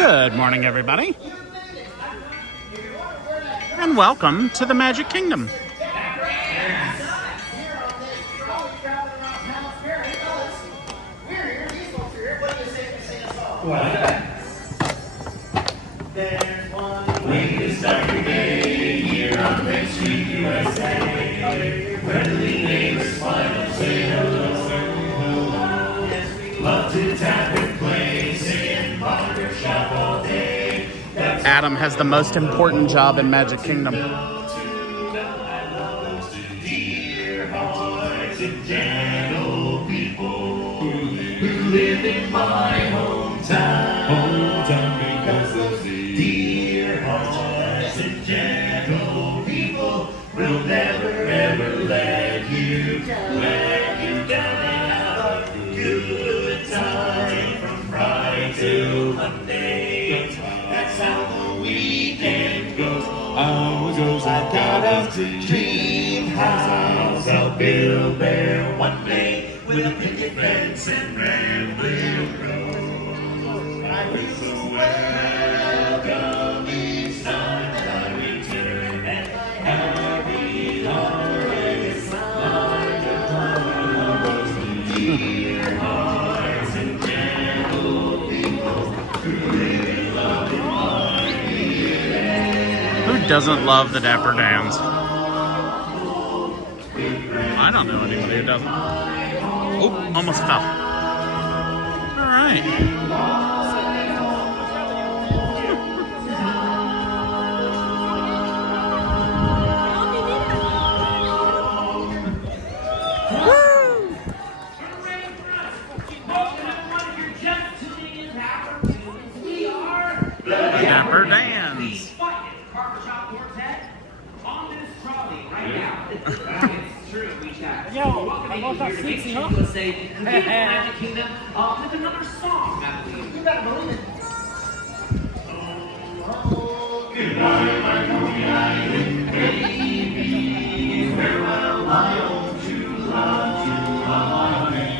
Good morning, everybody, and welcome to the Magic Kingdom. There's one way to start your day here on Main Street, U.S.A. Friendly neighbors smile and say hello. Love to tap and play, sing and shop all day. Adam has the most important job in Magic Kingdom. Dear hearts and gentle people who live in my hometown. Because those dear hearts and gentle people will never ever let you down. Have a good time from Friday till Monday. That's how the weekend goes. I got a dream house I'll build there one day with a picket fence and rambling road. I will so welcome each time that I return and happy holidays. Dear hearts and gentle people who live in love and Who doesn't love the Dapper Dans? I don't know anybody who doesn't. Oh, almost fell. All right. The Dapper Dans. Yo, I'm all that sexy, huh? U.S.A. and the Magic Kingdom with another song, I believe. You gotta believe it. Goodbye, my Coney Island baby. Farewell, my own true love.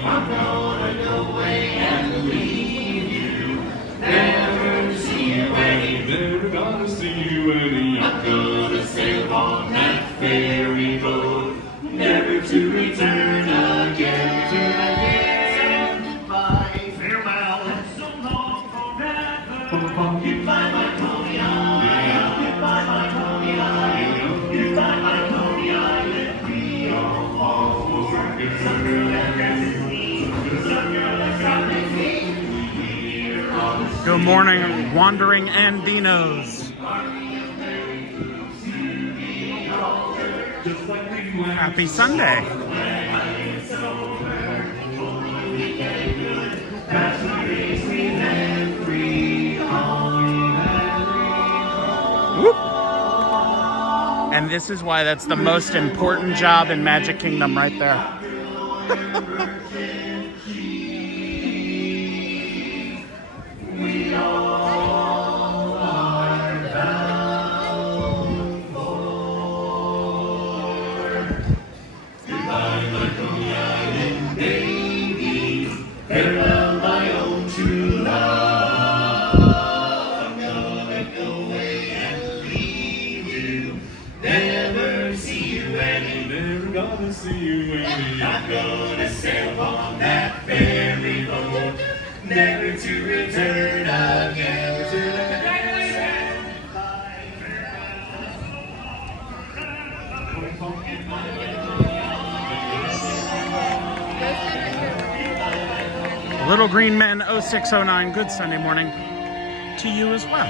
I'm gonna go away and leave you. Never see you any. Never gonna see you any. I'm gonna sail on that ferry boat. Never to return again. Goodbye, farewell, and so long forever. Goodbye, my Coney Island. Goodbye, my Coney Island. Goodbye, my Coney Island. We all fall for some girl that dresses me. Some girl that's got me. Good morning, Wandering Andinos. Happy Sunday. Whoop. And this is why that's the most important job in Magic Kingdom right there. Farewell, my own true love. I'm gonna go away and leave you. Never see you any. Never gonna see you any. I'm gonna sail on that ferry boat. Never to return again. Little Green Men 0609, good Sunday morning to you as well.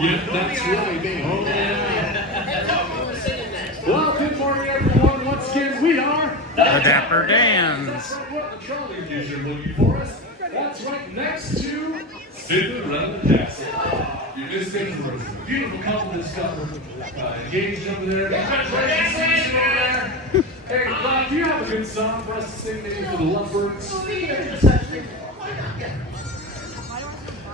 Yep, that's right. Oh, yeah. Well, good morning, everyone. Once again, we are The Dapper Dans. What the trolley museum looking for us. That's right next to Cinderella Castle. You're just thinking for a beautiful couple that's got engaged over there. Hey, Bob, do you have a good song for us to sing maybe for the lovebirds?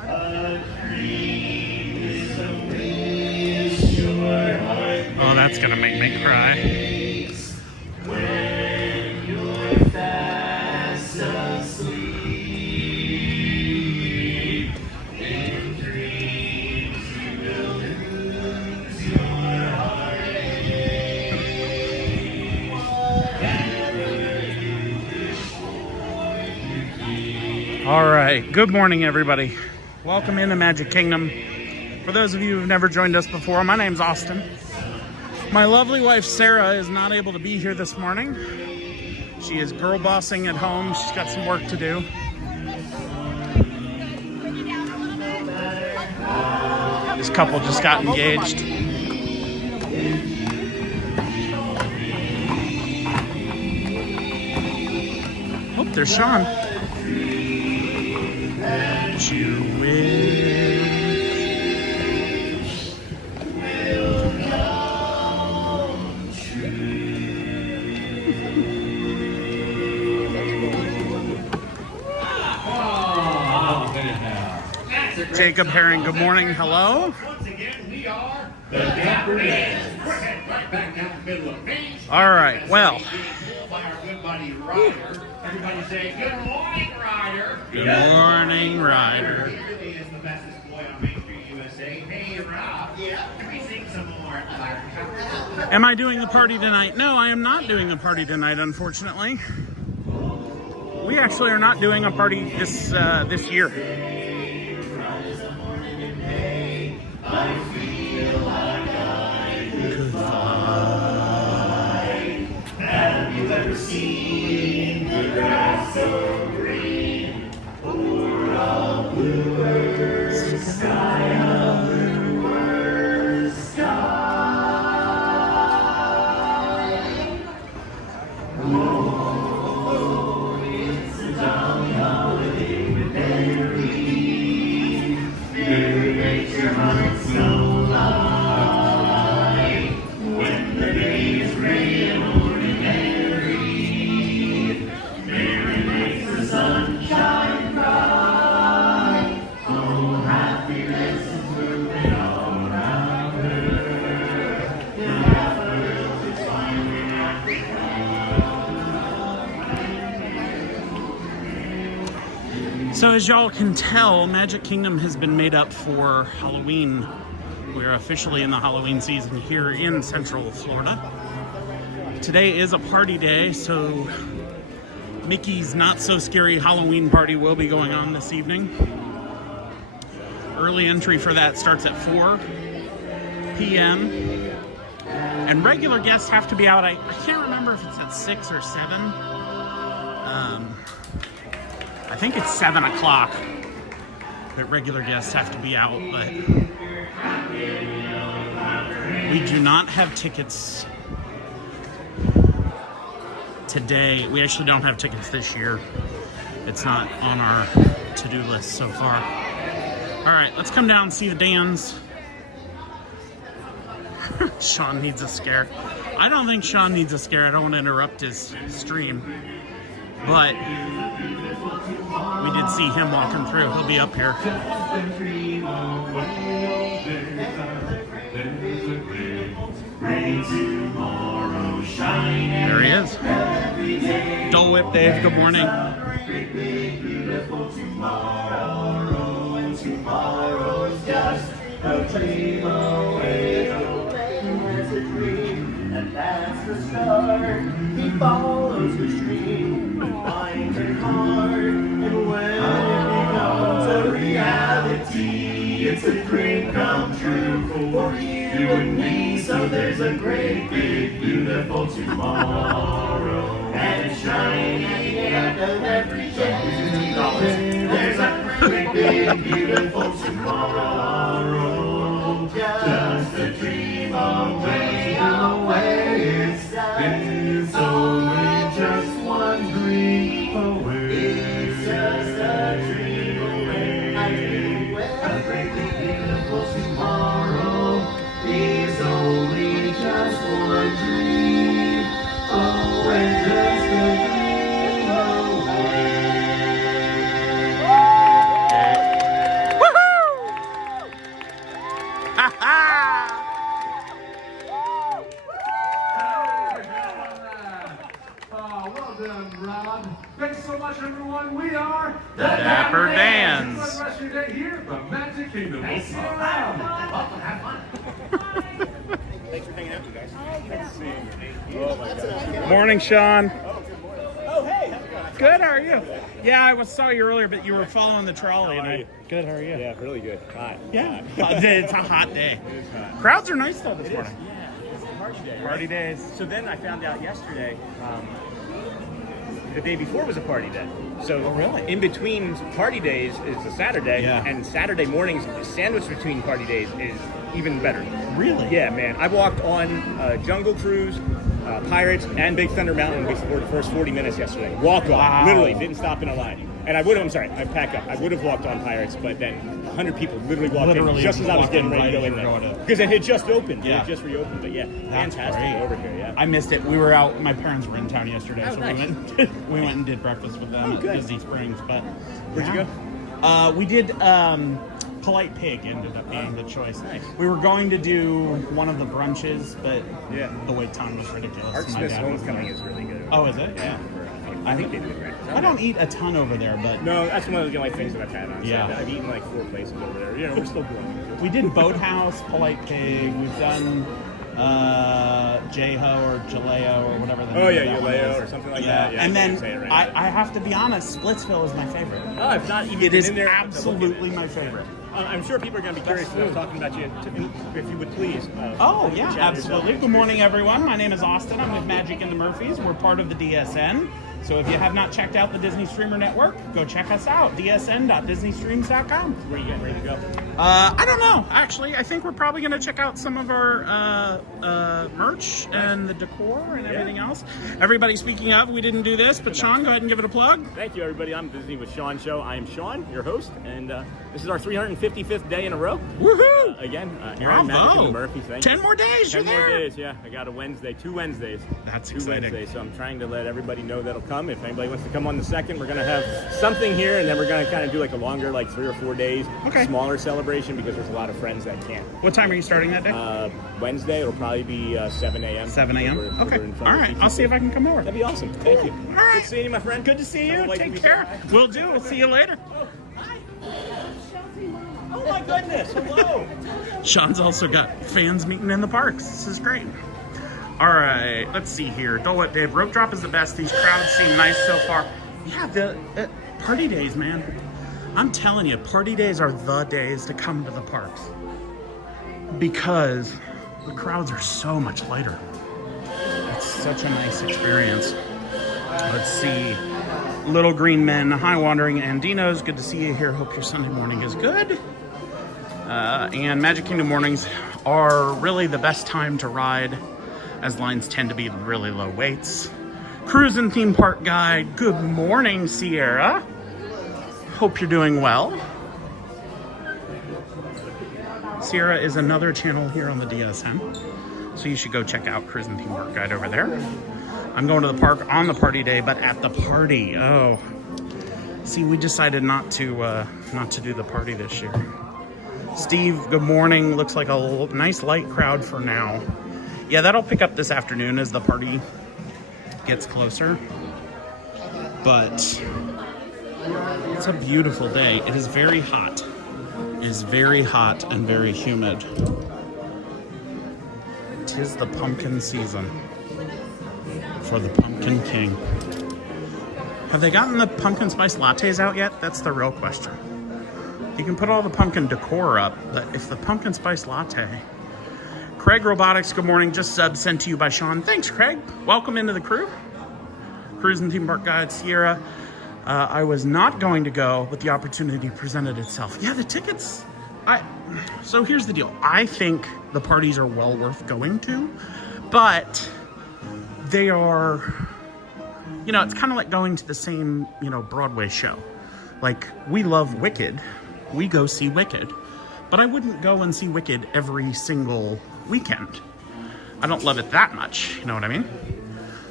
A dream is a wish your me cry. When you're fast asleep, in dreams you will lose your heartache. Whatever you wish for, you keep. All right, good morning, everybody. Welcome into Magic Kingdom. For those of you who've never joined us before, my name's Austin. My lovely wife, Sarah, is not able to be here this morning. She is girl bossing at home. She's got some work to do. This couple just got engaged. Oh, there's Sean. You will. Jacob Herring, good morning. Hello. Once again, we are the Dapperheads. We're heading right back down the middle of Main Street. All right, well. Being pulled by our good buddy Ryder. Everybody say, good morning, Ryder. Good morning, Ryder. He really is the bestest boy on Main Street, USA. Hey, Rob. Yeah. Can we sing some more? Am I doing the party tonight? No, I am not doing the party tonight, unfortunately. We actually are not doing a party this year. I feel like I could fly. Have you ever seen the grass so green? Or a bluer sky, a bluer sky? Oh, it's a down holiday with Mary. Mary makes your heart so light. When the day is gray and ordinary, Mary makes the sun shine bright. Oh, happiness is moving all around her. The daffodils are smiling at the So as y'all can tell, Magic Kingdom has been made up for Halloween. We're officially in the Halloween season here in Central Florida. Today is a party day, so Mickey's Not So Scary Halloween Party will be going on this evening. Early entry for that starts at 4 p.m. And regular guests have to be out, I can't remember if it's at 6 or 7. I think it's 7 o'clock that regular guests have to be out, but we do not have tickets today. We actually don't have tickets this year. It's not on our to-do list so far. All right, let's come down and see the Dans. Sean needs a scare. I don't think Sean needs a scare. I don't want to interrupt his stream, but we did see him walking through. He'll be up here. There he is. Dole Whip Dave, good morning. Tomorrow's just a dream away. There's a dream, and that's the start. He follows the stream, finds it hard, and when it becomes a reality, it's a dream come true for you and me. So there's a great, big, beautiful tomorrow, and it's shining at the end of every day. There's a great, big, beautiful tomorrow, just a dream away, away. It's only just one dream away. It's just a dream away. A great, big, beautiful tomorrow is only just one dream away. Just a dream away. for Dan's. Enjoy the rest of your day here at the Magic Kingdom. We'll see you around. Welcome, have fun. Thanks for hanging out, you guys. Morning, Sean. Oh, hey, how's it going? Good, how are you? Yeah, I saw you earlier, but you were following the trolley. How are you? Good, how are you? Yeah, really good. Hot. Yeah. It's a hot day. It is hot. Crowds are nice though this morning. Yeah, it's party day. Right? Party days. So then I found out yesterday, the day before was a party day. So really? In between party days is a Saturday, Yeah. and Saturday mornings, sandwiched between party days is even better. Really? Yeah, man. I walked on Jungle Cruise, Pirates, and Big Thunder Mountain before the first 40 minutes yesterday. Walk on, Wow. literally, didn't stop in a line. And I would have, I'm sorry, I pack up. I would have walked on Pirates, but then 100 people literally walked Literally in just as I was walked getting in ready to right go in as you were there. going in. Because it had just opened. Yeah. It had just reopened. But yeah, That's fantastic great. over here, yeah. I missed it. We were out. My parents were in town yesterday, Oh, so nice. we went and did breakfast with them Oh, at good. Disney Springs. But Where'd you go? We did. Polite Pig ended up being the choice. Nice. We were going to do one of the brunches, but Yeah. the wait time was ridiculous. Art My Smith's dad was Homecoming there. is really good. Oh, is it? Yeah. I think they do it right. I don't eat a ton over there, but No, that's one of the only things that I've had on. Yeah. I've eaten like 4 places over there. You know, we're still growing. we did Boathouse, Polite Pig. We've done J-Ho or Jaleo or whatever the name Oh of yeah, that one Uleo is. or something like Yeah, that. Yeah, and I then can't say it right I have to be honest, Splitsville is my favorite. now. Oh, I've not even It been is in there. to look at absolutely it. my favorite. I'm sure people are going to be curious about talking about you. If you would please. Oh, yeah, chat absolutely. yourself. Good morning, everyone. My name is Austin. I'm with Magic and the Murphys. We're part of the DSN. So if you have not checked out the Disney Streamer Network, go check us out. dsn.disneystreams.com. Where are you getting ready to go? I don't know. Actually, I think we're probably going to check out some of our merch and the decor and everything else. Everybody, speaking of, we didn't do this, but Sean, go ahead and give it a plug. Thank you, everybody. I'm visiting with Sean Show. I am Sean, your host, and this is our 355th day in a row. Woohoo! Again, here at Magic and the Murphys. Thank 10 you. more days, 10 you're more there. days, yeah. I got a Wednesday, 2 Wednesdays. That's 2 exciting. Wednesdays, so I'm trying to let everybody know that'll come. If anybody wants to come on the 2nd, we're going to have something here, and then we're going to kind of do like a longer, like 3 or 4 days, Okay. smaller celebration because there's a lot of friends that can't. What time are you starting that day? Wednesday, it'll probably be 7 a.m. 7 a.m.? Over Okay. in front All of right. the I'll see if I can come over. That'd be awesome. Thank you. All right. Good seeing you, my friend. Good to see you. Can't wait to Take be care. there. Will do. We'll see you later. Oh my goodness! Hello. Sean's also got fans meeting in the parks. This is great. All right, let's see here. Dole Whip Dave. Rope drop is the best. These crowds seem nice so far. Yeah, the party days, man. I'm telling you, party days are the days to come to the parks because the crowds are so much lighter. It's such a nice experience. Let's see. Little Green Men, High Wandering Andinos. Good to see you here. Hope your Sunday morning is good. And Magic Kingdom mornings are really the best time to ride, as lines tend to be really low waits. Cruise and Theme Park Guide. Good morning, Sierra. Hope you're doing well. Sierra is another channel here on the DSN, so you should go check out Cruise and Theme Park Guide over there. I'm going to the park on the party day, but at the party, oh. See, we decided not to do the party this year. Steve, good morning. Looks like a nice light crowd for now. Yeah, that'll pick up this afternoon as the party gets closer. But it's a beautiful day. It is very hot. It is very hot and very humid. 'Tis the pumpkin season for the Pumpkin King. Have they gotten the pumpkin spice lattes out yet? That's the real question. You can put all the pumpkin decor up, but if the pumpkin spice latte... Craig Robotics, good morning. Just sub sent to you by Sean. Thanks, Craig. Welcome into the crew. Cruise and Theme Park Guide, Sierra. I was not going to go, but the opportunity presented itself. Yeah, the tickets... So here's the deal. I think the parties are well worth going to, but they are... You know, it's kind of like going to the same, Broadway show. Like, we love Wicked. We go see Wicked. But I wouldn't go and see Wicked every single weekend. I don't love it that much, you know what I mean?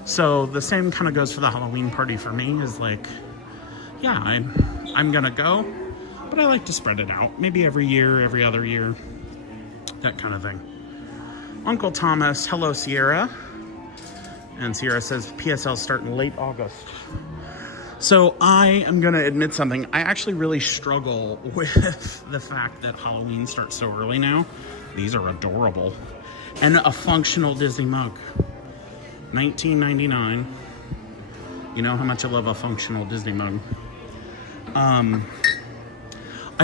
So the same kind of goes for the Halloween party for me, is like, yeah, I'm gonna go, but I like to spread it out. Maybe every year, every other year, that kind of thing. Uncle Thomas, hello, Sierra. And Sierra says PSL start in late August. So I am going to admit something. I actually really struggle with the fact that Halloween starts so early now. These are adorable. And a functional Disney mug. $19.99. You know how much I love a functional Disney mug. I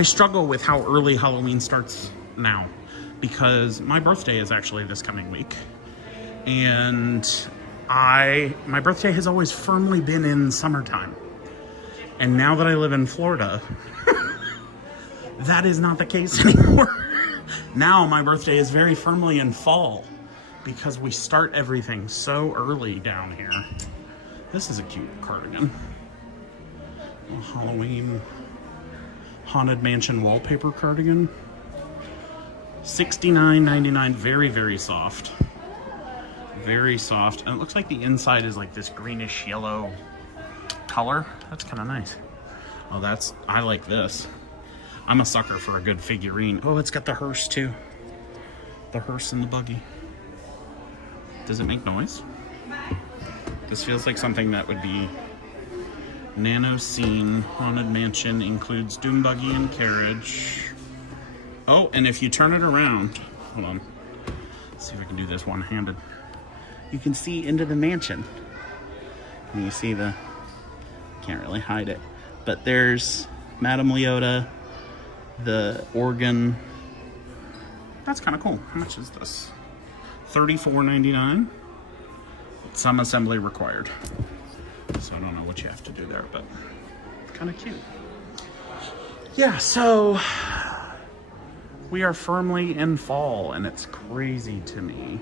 struggle with how early Halloween starts now because my birthday is actually this coming week. And my birthday has always firmly been in summertime. And now that I live in Florida, that is not the case anymore. Now my birthday is very firmly in fall because we start everything so early down here. This is a cute cardigan. A Halloween Haunted Mansion wallpaper cardigan. $69.99, very, very soft. Very soft. And it looks like the inside is like this greenish yellow color. That's kind of nice. Oh, I like this. I'm a sucker for a good figurine. Oh, it's got the hearse too. The hearse and the buggy. Does it make noise? This feels like something that would be Nano Scene. Haunted Mansion includes Doom Buggy and carriage. Oh, and if you turn it around, hold on. Let's see if I can do this one-handed. You can see into the mansion. And you see can't really hide it. But there's Madame Leota, the organ. That's kind of cool. How much is this? $34.99. Some assembly required. So I don't know what you have to do there, but kind of cute. Yeah, so we are firmly in fall and it's crazy to me.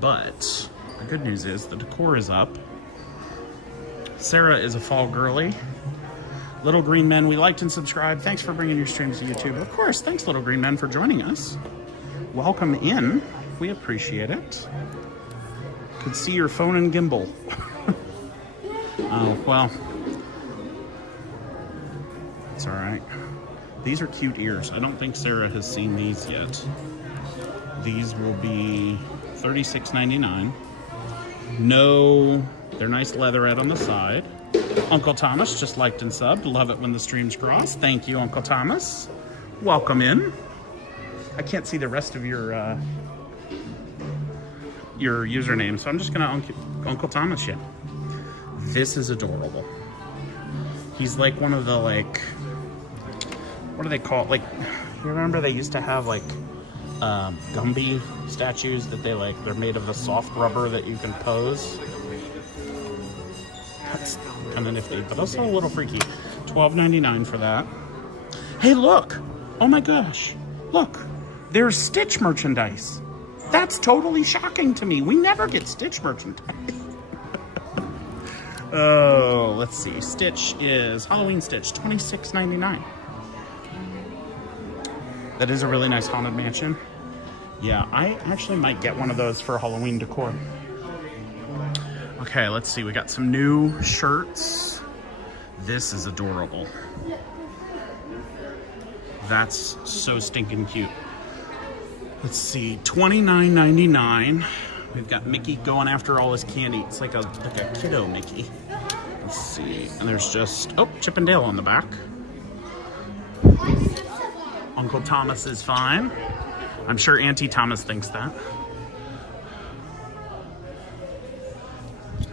But the good news is the decor is up. Sarah is a fall girly. Little Green Men, we liked and subscribed. Thanks for bringing your streams to YouTube. Of course, thanks Little Green Men for joining us. Welcome in. We appreciate it. Could see your phone and gimbal. Oh, well. It's all right. These are cute ears. I don't think Sarah has seen these yet. These will be $36.99. No, they're nice leatherette on the side. Uncle Thomas just liked and subbed. Love it when the streams cross. Thank you, Uncle Thomas. Welcome in. I can't see the rest of your username, so I'm just gonna Uncle Thomas you. This is adorable. He's like one of the what do they call it? Like, you remember they used to have like Gumby statues that they're made of the soft rubber that you can pose. That's kind of nifty, but also a little freaky. $12.99 for that. Hey, look! Oh my gosh! Look, there's Stitch merchandise. That's totally shocking to me. We never get Stitch merchandise. Oh, let's see. Stitch is Halloween Stitch, $26.99. That is a really nice Haunted Mansion. Yeah, I actually might get one of those for Halloween decor. Okay, let's see. We got some new shirts. This is adorable. That's so stinking cute. Let's see, $29.99. We've got Mickey going after all his candy. It's like a kiddo Mickey. Let's see, and there's just Chip and Dale on the back. Uncle Thomas is fine. I'm sure Auntie Thomas thinks that.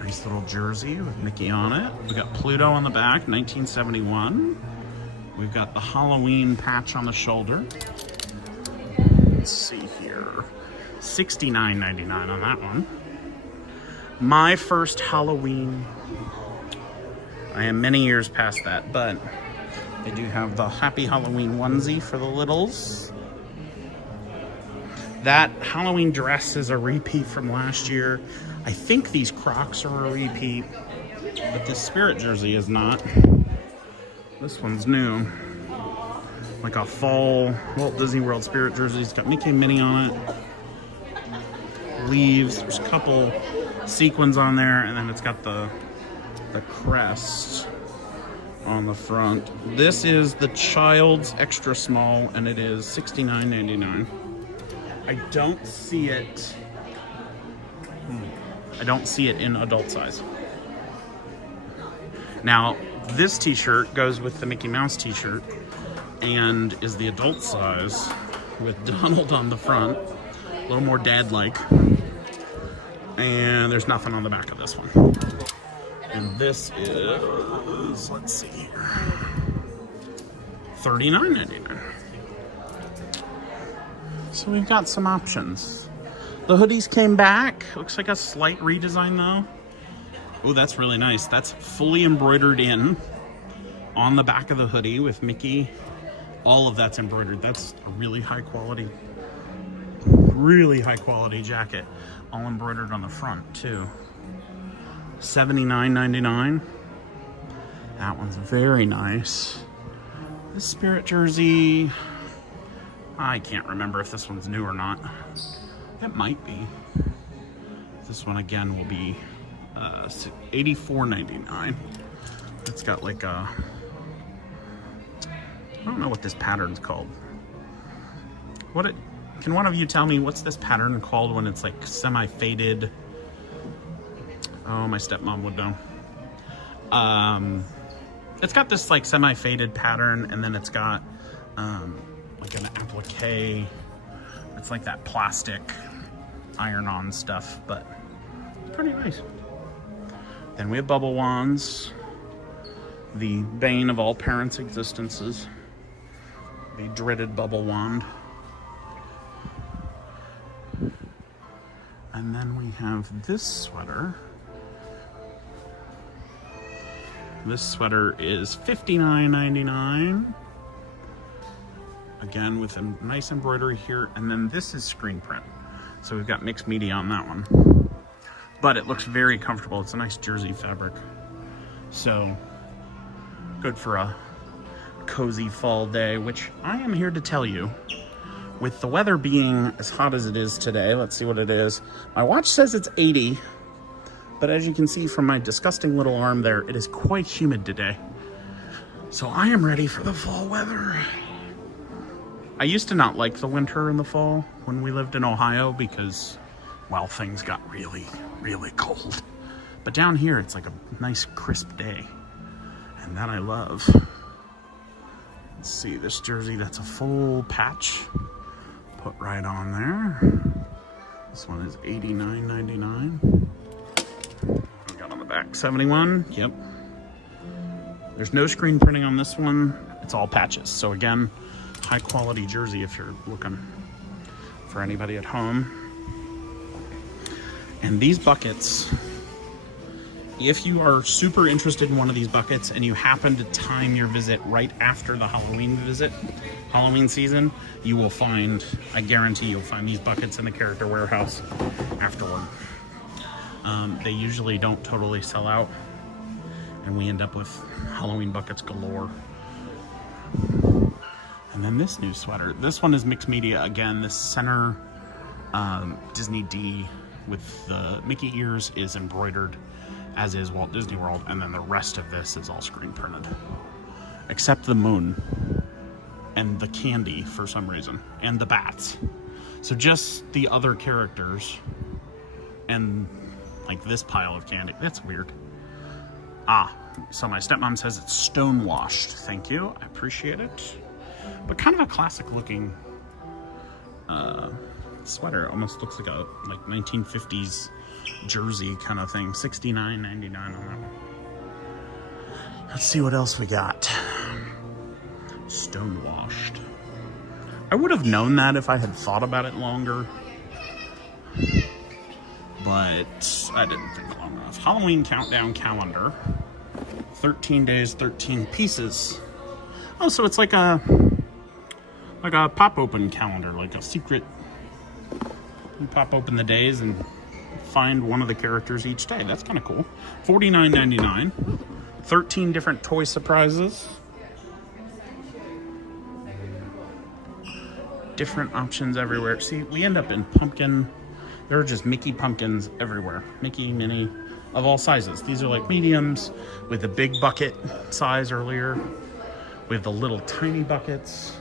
Nice little jersey with Mickey on it. We got Pluto on the back, 1971. We've got the Halloween patch on the shoulder. Let's see here. $69.99 on that one. My first Halloween. I am many years past that, but they do have the Happy Halloween onesie for the littles. That Halloween dress is a repeat from last year. I think these Crocs are a repeat, but this Spirit jersey is not. This one's new. Like a fall Walt Disney World Spirit jersey. It's got Mickey and Minnie on it. Leaves. There's a couple sequins on there, and then it's got the crest on the front. This is the child's extra small, and it is $69.99. I don't see it. I don't see it in adult size. Now, This t-shirt goes with the Mickey Mouse t-shirt and is the adult size with Donald on the front. A little more dad-like. And there's nothing on the back of this one. And this is, let's see here, $39.99. So we've got some options. The hoodies came back. Looks like a slight redesign though. Oh, that's really nice. That's fully embroidered in on the back of the hoodie with Mickey. All of that's embroidered. That's a really high quality jacket. All embroidered on the front too. $79.99. That one's very nice. This Spirit jersey, I can't remember if this one's new or not. It might be. This one again will be $84.99. It's got like a, I don't know what this pattern's called. Can one of you tell me what's this pattern called when it's like semi-faded? Oh, my stepmom would know. It's got this like semi-faded pattern, and then it's got like an applique. It's like that plastic iron-on stuff, but it's pretty nice. Then we have bubble wands, the bane of all parents' existences, the dreaded bubble wand. And then we have this sweater. This sweater is $59.99. Again, with a nice embroidery here. And then this is screen print. So we've got mixed media on that one. But it looks very comfortable. It's a nice jersey fabric. So good for a cozy fall day, which I am here to tell you, with the weather being as hot as it is today, let's see what it is. My watch says it's 80, but as you can see from my disgusting little arm there, it is quite humid today. So I am ready for the fall weather. I used to not like the winter and the fall when we lived in Ohio because, well, things got really, really cold. But down here, it's like a nice crisp day, and that I love. Let's see, this jersey, that's a full patch. Put right on there. This one is $89.99. We got on the back, 71. Yep. There's no screen printing on this one. It's all patches. So again, high quality jersey if you're looking for anybody at home. And these buckets, if you are super interested in one of these buckets and you happen to time your visit right after the Halloween season, you will find, I guarantee you'll find these buckets in the character warehouse afterward. They usually don't totally sell out, and we end up with Halloween buckets galore. And then this new sweater. This one is mixed media again. This center Disney D with the Mickey ears is embroidered, as is Walt Disney World, and then the rest of this is all screen printed. Except the moon and the candy for some reason, and the bats. So just the other characters and like this pile of candy. That's weird. So my stepmom says it's stone washed. Thank you, I appreciate it. But kind of a classic looking sweater. Almost looks like a 1950s jersey kind of thing. $69.99 on that one. Let's see what else we got. Stone washed. I would have known that if I had thought about it longer, but I didn't think long enough. Halloween countdown calendar. 13 days, 13 pieces. Oh, so it's like a pop open calendar, like a secret. You pop open the days and find one of the characters each day. That's kind of cool. $49.99. 13 different toy surprises. Different options everywhere. See, we end up in pumpkin. There are just Mickey pumpkins everywhere. Mickey, Minnie, of all sizes. These are like mediums with the big bucket size earlier. We have the little tiny buckets.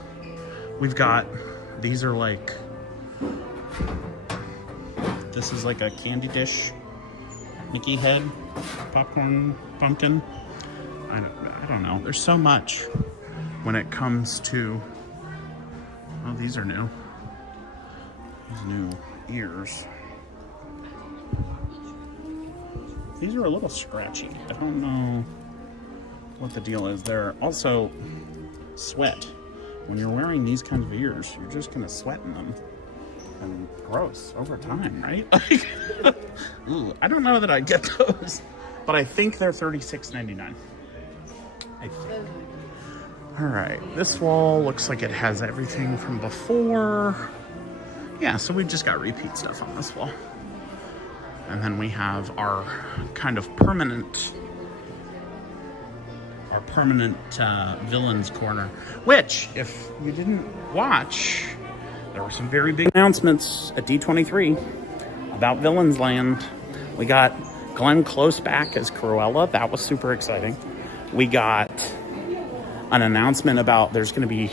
We've got, these are like, this is like a candy dish Mickey head, popcorn pumpkin. I don't know. There's so much when it comes to, oh, these are new. These new ears. These are a little scratchy. I don't know what the deal is. They're also sweat. When you're wearing these kinds of ears, you're just gonna sweat in them. And gross over time, right? Ooh, I don't know that I'd get those, but I think they're $36.99. I think. All right, this wall looks like it has everything from before. Yeah, so we just got repeat stuff on this wall. And then we have our kind of permanent villains corner, which, if you didn't watch, there were some very big announcements at D23 about Villains Land. We got Glenn Close back as Cruella. That was super exciting. We got an announcement about there's going to be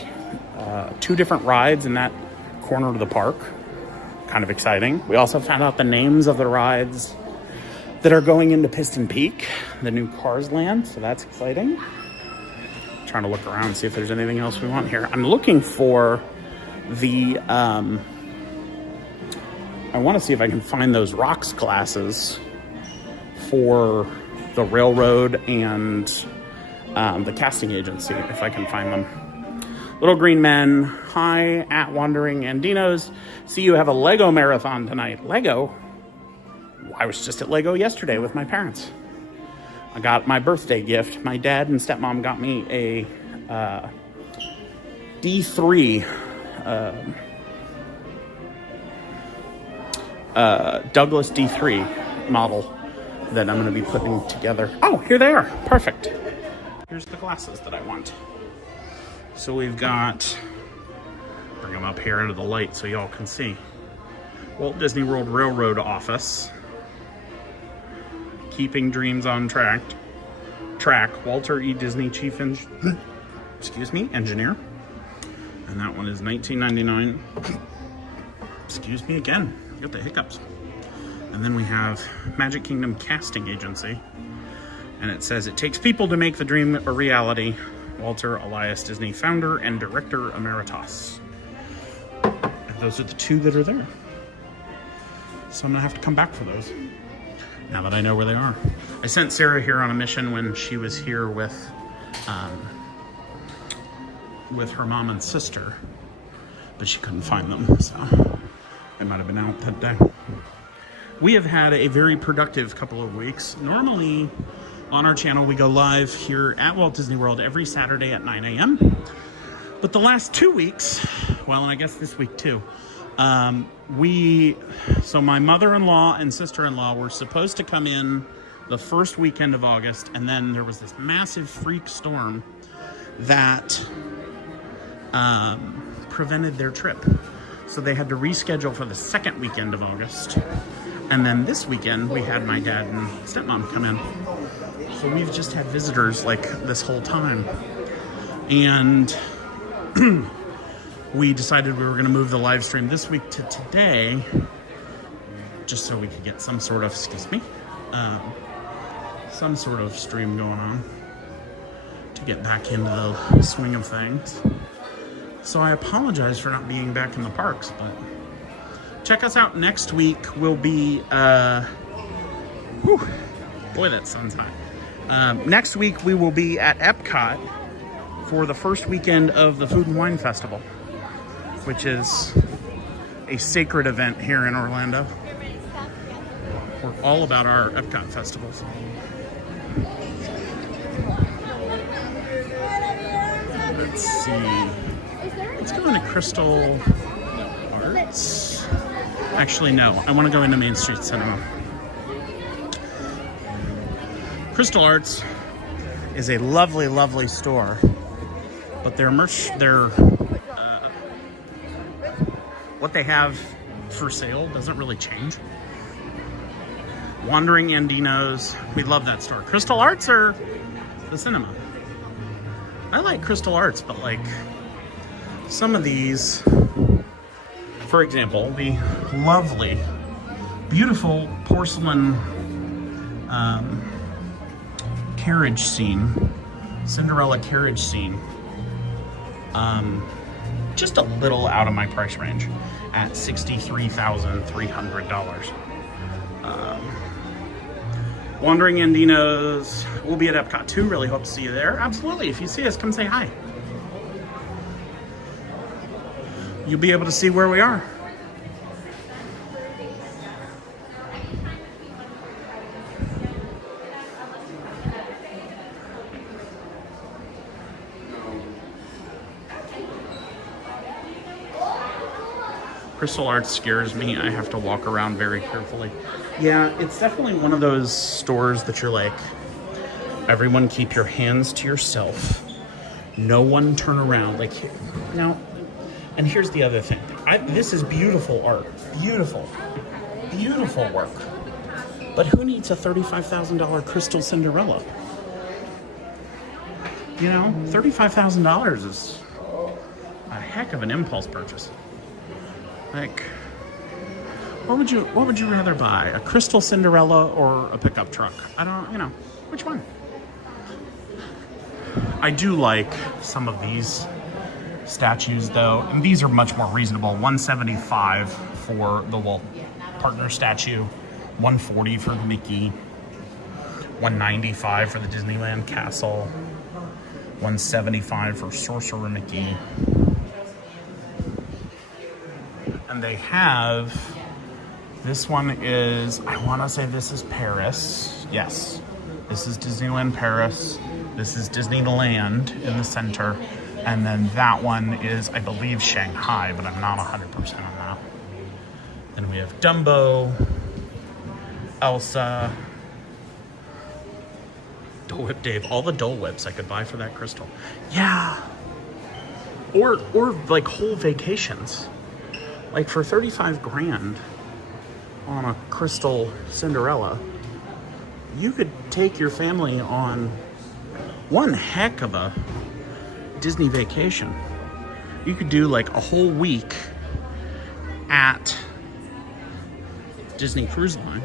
2 different rides in that corner of the park. Kind of exciting. We also found out the names of the rides that are going into Piston Peak, the new Cars Land, so that's exciting. Trying to look around and see if there's anything else we want here. I'm looking for the, I want to see if I can find those rocks glasses for the railroad and the casting agency, if I can find them. Little Green Men, hi, at Wandering Andinos. See, you have a Lego marathon tonight. Lego? I was just at Lego yesterday with my parents. I got my birthday gift. My dad and stepmom got me a D3 Douglas D3 model that I'm going to be putting together. Oh, here they are. Perfect. Here's the glasses that I want. So we've got, bring them up here into the light so y'all can see. Walt Disney World Railroad Office. Keeping Dreams on Track. Walter E. Disney Chief Engineer. And that one is $19.99. Excuse me again. I got the hiccups. And then we have Magic Kingdom Casting Agency. And it says, it takes people to make the dream a reality. Walter Elias Disney, founder and director emeritus. And those are the 2 that are there. So I'm gonna have to come back for those, now that I know where they are. I sent Sarah here on a mission when she was here with her mom and sister, but she couldn't find them, so they might have been out that day. We have had a very productive couple of weeks. Normally, on our channel, we go live here at Walt Disney World every Saturday at 9 a.m. But the last 2 weeks, well, and I guess this week too, so my mother-in-law and sister-in-law were supposed to come in the first weekend of August, and then there was this massive freak storm that prevented their trip. So they had to reschedule for the second weekend of August. And then this weekend, we had my dad and stepmom come in. So we've just had visitors like this whole time. And we decided we were going to move the live stream this week to today, just so we could get some sort of, some sort of stream going on to get back into the swing of things. So I apologize for not being back in the parks, but check us out next week. We'll be, boy, that sun's hot. Next week we will be at Epcot for the first weekend of the Food and Wine Festival, which is a sacred event here in Orlando. We're all about our Epcot festivals. Let's see. Let's go into Crystal Arts. Actually, no. I want to go into Main Street Cinema. Crystal Arts is a lovely, lovely store, but their merch, what they have for sale doesn't really change. Wandering Andinos, we love that store. Crystal Arts or the cinema? I like Crystal Arts, but like some of these, for example, the lovely, beautiful porcelain carriage scene Cinderella carriage scene. Just a little out of my price range at $63,300. Wandering Andinos, we'll be at Epcot 2. Really hope to see you there. Absolutely. If you see us, come say hi. You'll be able to see where we are. Crystal Art scares me. I have to walk around very carefully. Yeah, it's definitely one of those stores that you're like, everyone keep your hands to yourself. No one turn around. Like, now, and here's the other thing. This is beautiful art. Beautiful. Beautiful work. But who needs a $35,000 Crystal Cinderella? You know, $35,000 is a heck of an impulse purchase. Like, what would you rather buy? A Crystal Cinderella or a pickup truck? I don't, you know, which one? I do like some of these statues though, and these are much more reasonable. $175 for the Walt Partner statue, $140 for the Mickey, $195 for the Disneyland Castle, $175 for Sorcerer Mickey. And they have, this one is, I want to say this is Paris. Yes, this is Disneyland Paris. This is Disneyland in the center. And then that one is, I believe, Shanghai, but I'm not 100% on that. Then we have Dumbo, Elsa, Dole Whip Dave. All the Dole Whips I could buy for that crystal. Yeah. Or like whole vacations. Like for 35 grand on a Crystal Cinderella, you could take your family on one heck of a Disney vacation. You could do like a whole week at Disney Cruise Line,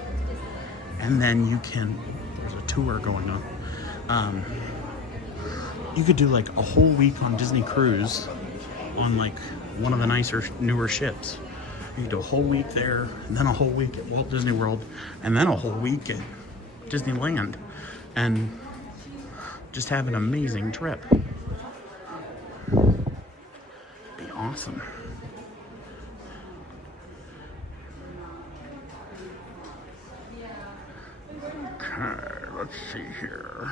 and then you can, there's a tour going on. You could do like a whole week on Disney Cruise on like one of the nicer, newer ships. You could do a whole week there, and then a whole week at Walt Disney World, and then a whole week at Disneyland, and just have an amazing trip. Be awesome. Okay, let's see here.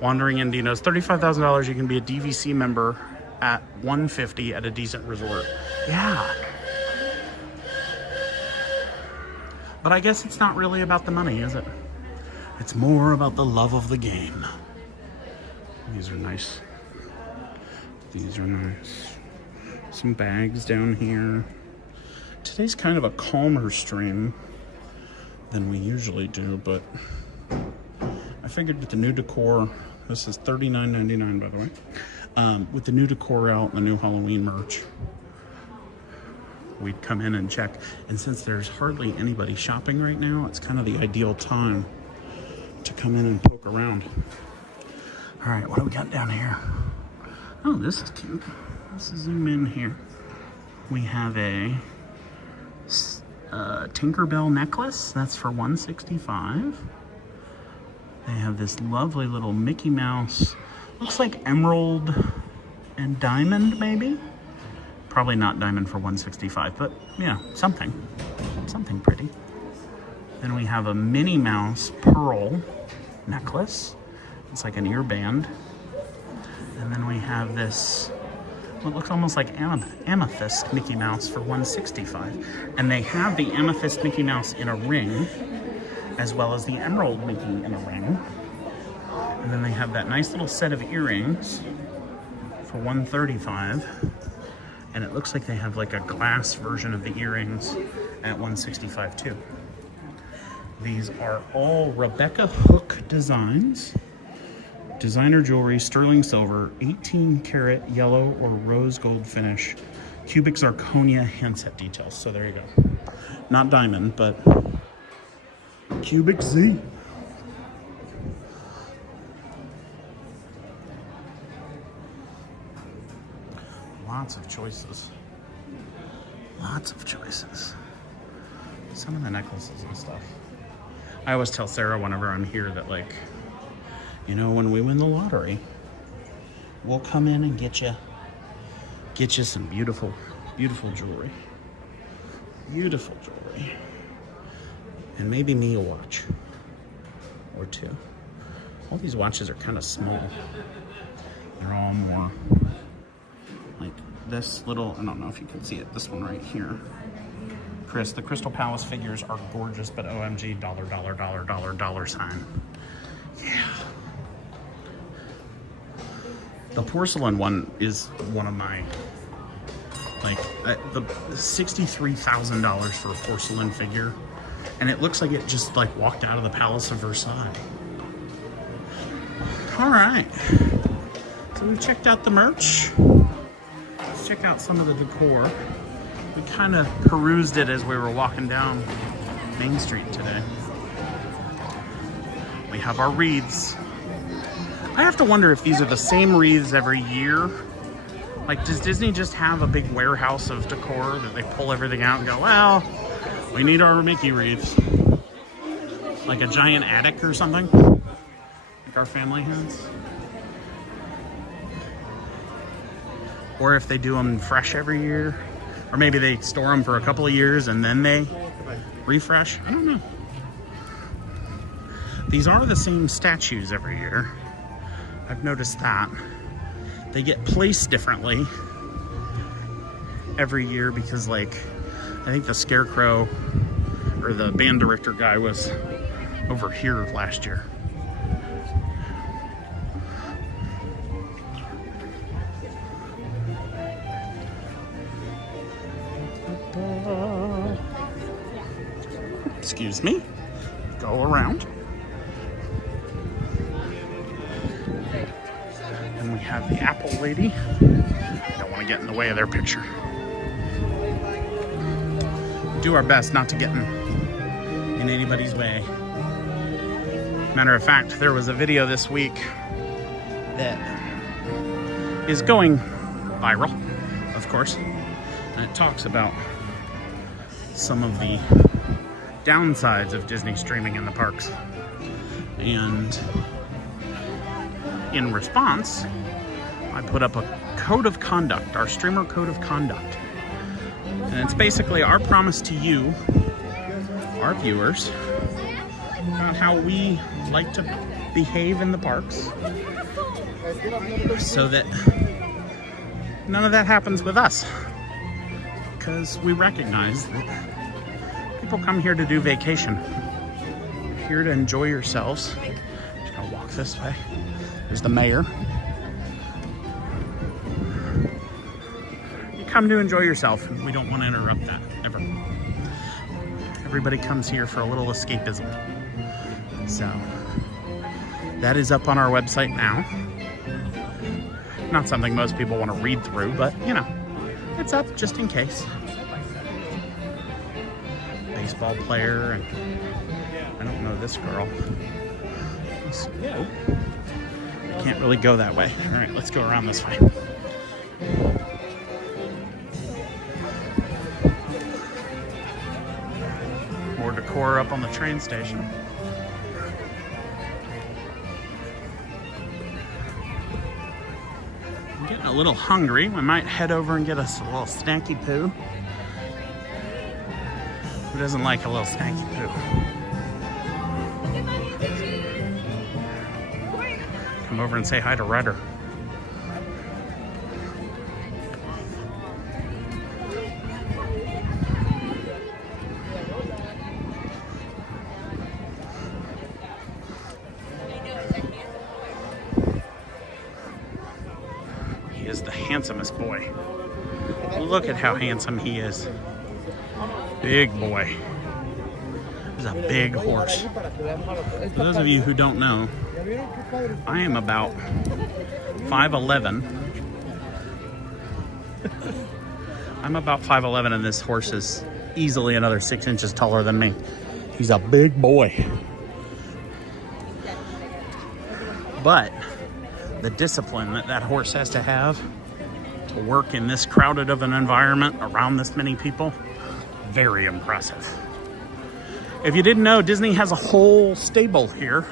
Wandering Andinos, $35,000. You can be a DVC member at $150 at a decent resort. Yeah. But I guess it's not really about the money, is it? It's more about the love of the game. These are nice. These are nice. Some bags down here. Today's kind of a calmer stream than we usually do, but I figured with the new decor, this is $39.99 by the way, with the new decor out and the new Halloween merch, we'd come in and check. And since there's hardly anybody shopping right now, it's kind of the ideal time to come in and poke around. All right, what do we got down here? Oh, this is cute. Let's zoom in here. We have a Tinkerbell necklace. That's for $165. They have this lovely little Mickey Mouse. Looks like emerald and diamond, maybe? Probably not diamond for $165, but yeah, something pretty. Then we have a Minnie Mouse pearl necklace. It's like an earband. And then we have this, what looks almost like amethyst Mickey Mouse for $165. And they have the amethyst Mickey Mouse in a ring, as well as the emerald Mickey in a ring. And then they have that nice little set of earrings for $135. And it looks like they have like a glass version of the earrings at $165 too. These are all Rebecca Hook designs. Designer jewelry, sterling silver, 18 karat yellow or rose gold finish, cubic zirconia handset details. So there you go. Not diamond, but Cubic Z. Lots of choices. Lots of choices. Some of the necklaces and stuff. I always tell Sarah whenever I'm here that, like, you know, when we win the lottery, we'll come in and get you some beautiful, beautiful jewelry. Beautiful jewelry. And maybe me a watch or two. All these watches are kind of small. They're all more like this little, I don't know if you can see it, this one right here. Chris, the Crystal Palace figures are gorgeous, but OMG, dollar, dollar, dollar, dollar, dollar sign. Yeah. The porcelain one is one of my, like, the $63,000 for a porcelain figure. And it looks like it just, like, walked out of the Palace of Versailles. All right. So we checked out the merch. Let's check out some of the decor. We kind of perused it as we were walking down Main Street today. We have our wreaths. I have to wonder if these are the same wreaths every year. Like, does Disney just have a big warehouse of decor that they pull everything out and go, well, we need our Mickey wreaths? Like a giant attic or something? Like our family has? Or if they do them fresh every year? Or maybe they store them for a couple of years and then they refresh? I don't know. These are the same statues every year. I've noticed that. They get placed differently every year because, like, I think the Scarecrow or the band director guy was over here last year. Excuse me. Go around. And we have the Apple Lady. Don't want to get in the way of their picture. Do our best not to get in anybody's way. Matter of fact, there was a video this week that is going viral, of course, and it talks about some of the downsides of Disney streaming in the parks. And in response, I put up a code of conduct, our streamer code of conduct. And it's basically our promise to you, our viewers, about how we like to behave in the parks so that none of that happens with us. Because we recognize that people come here to do vacation. You're here to enjoy yourselves. Just gonna walk this way. There's the mayor. You come to enjoy yourself. We don't want to interrupt that, ever. Everybody comes here for a little escapism. So, that is up on our website now. Not something most people want to read through, but, you know, it's up just in case. Baseball player, and I don't know this girl. Oh, can't really go that way. All right, let's go around this way. More decor up on the train station. I'm getting a little hungry. We might head over and get us a little snacky poo. Who doesn't like a little snacky poo? Come over and say hi to Ryder. He is the handsomest boy. Look at how handsome he is. Big boy. He's a big horse. For those of you who don't know, I am about 5'11". I'm about 5'11", and this horse is easily another 6 inches taller than me. He's a big boy. But the discipline that that horse has to have to work in this crowded of an environment around this many people, very impressive. If you didn't know, Disney has a whole stable here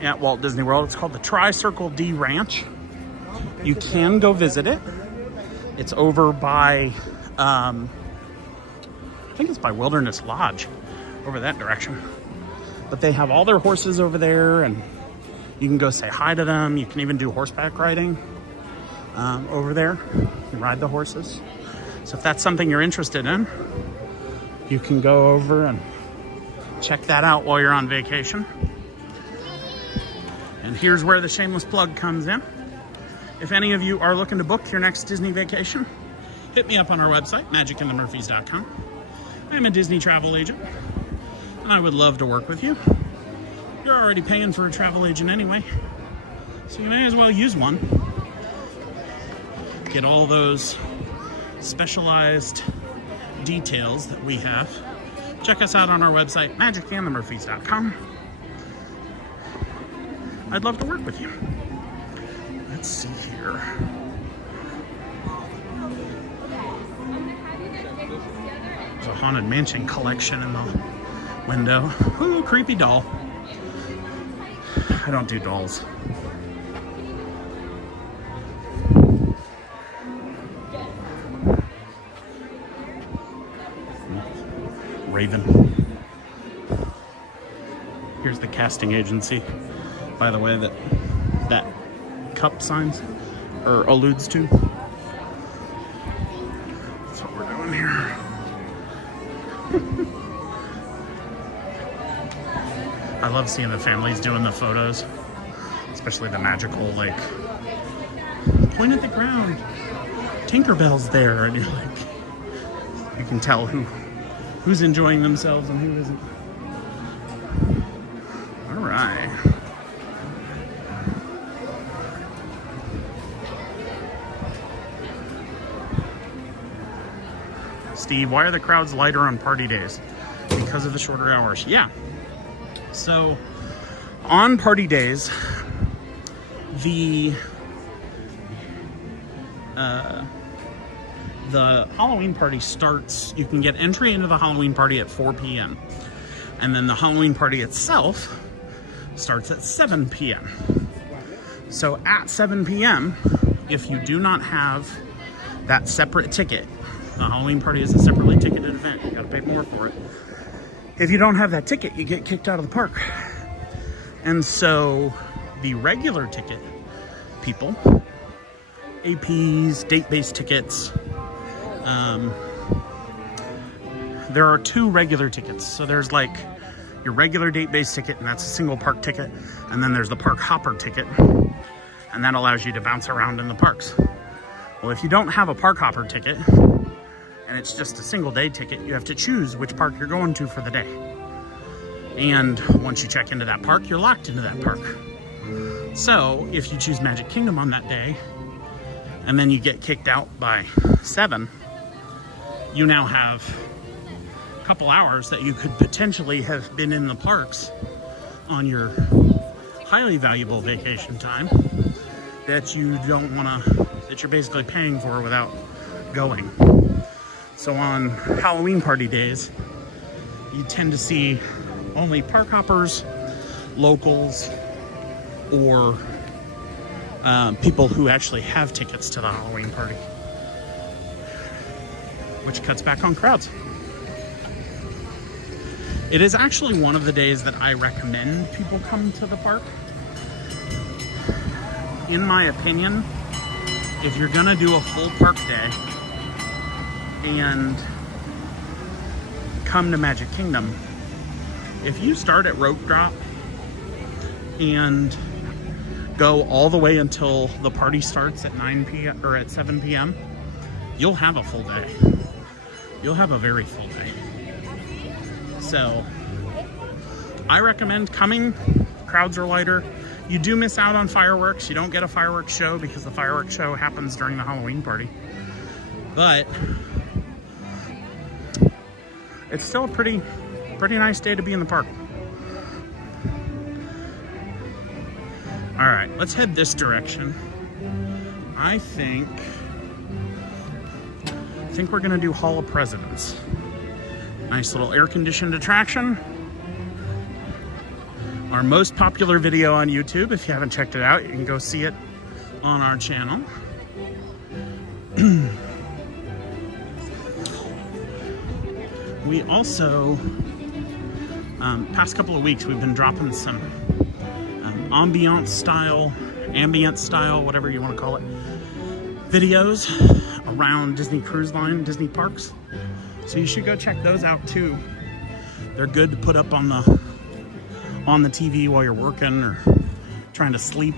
at Walt Disney World. It's called the Tri-Circle D Ranch. You can go visit it. It's over by, I think it's by Wilderness Lodge, over that direction. But they have all their horses over there, and you can go say hi to them. You can even do horseback riding over there. You can ride the horses. So if that's something you're interested in, you can go over and check that out while you're on vacation. And here's where the shameless plug comes in. If any of you are looking to book your next Disney vacation, hit me up on our website, magicandthemurphys.com. I'm a Disney travel agent, and I would love to work with you. You're already paying for a travel agent anyway, so you may as well use one. Get all those specialized details that we have. Check us out on our website, magicandthemurphys.com. I'd love to work with you. Let's see here. There's a Haunted Mansion collection in the window. Ooh, creepy doll. I don't do dolls. Raven. Here's the casting agency, by the way, that cup signs or alludes to. That's what we're doing here. I love seeing the families doing the photos, especially the magical, like, point at the ground, Tinkerbell's there, and you're like, you can tell who's enjoying themselves and who isn't. All right. Steve, why are the crowds lighter on party days? Because of the shorter hours. Yeah. So on party days, the Halloween party starts, you can get entry into the Halloween party at 4 p.m. And then the Halloween party itself starts at 7 p.m. So at 7 p.m., if you do not have that separate ticket, the Halloween party is a separately ticketed event. You gotta pay more for it. If you don't have that ticket, you get kicked out of the park. And so the regular ticket people, APs, date-based tickets, there are two regular tickets. So there's like your regular date-based ticket, and that's a single park ticket. And then there's the park hopper ticket, and that allows you to bounce around in the parks. Well, if you don't have a park hopper ticket, and it's just a single day ticket, you have to choose which park you're going to for the day. And once you check into that park, you're locked into that park. So if you choose Magic Kingdom on that day, and then you get kicked out by 7, you now have a couple hours that you could potentially have been in the parks on your highly valuable vacation time that you don't want to, that you're basically paying for without going. So on Halloween party days, you tend to see only park hoppers, locals, or people who actually have tickets to the Halloween party, which cuts back on crowds. It is actually one of the days that I recommend people come to the park. In my opinion, if you're gonna do a full park day and come to Magic Kingdom, if you start at rope drop and go all the way until the party starts at 9 p.m. or at 7 p.m., you'll have a full day. You'll have a very full day. So I recommend coming. Crowds are lighter. You do miss out on fireworks. You don't get a fireworks show because the fireworks show happens during the Halloween party. But it's still a pretty pretty nice day to be in the park. All right, let's head this direction. I think we're gonna do Hall of Presidents. Nice little air-conditioned attraction. Our most popular video on YouTube. If you haven't checked it out, you can go see it on our channel. We also, past couple of weeks, we've been dropping some ambient style, whatever you want to call it, videos around Disney Cruise Line, Disney parks. So you should go check those out too. They're good to put up on the TV while you're working or trying to sleep.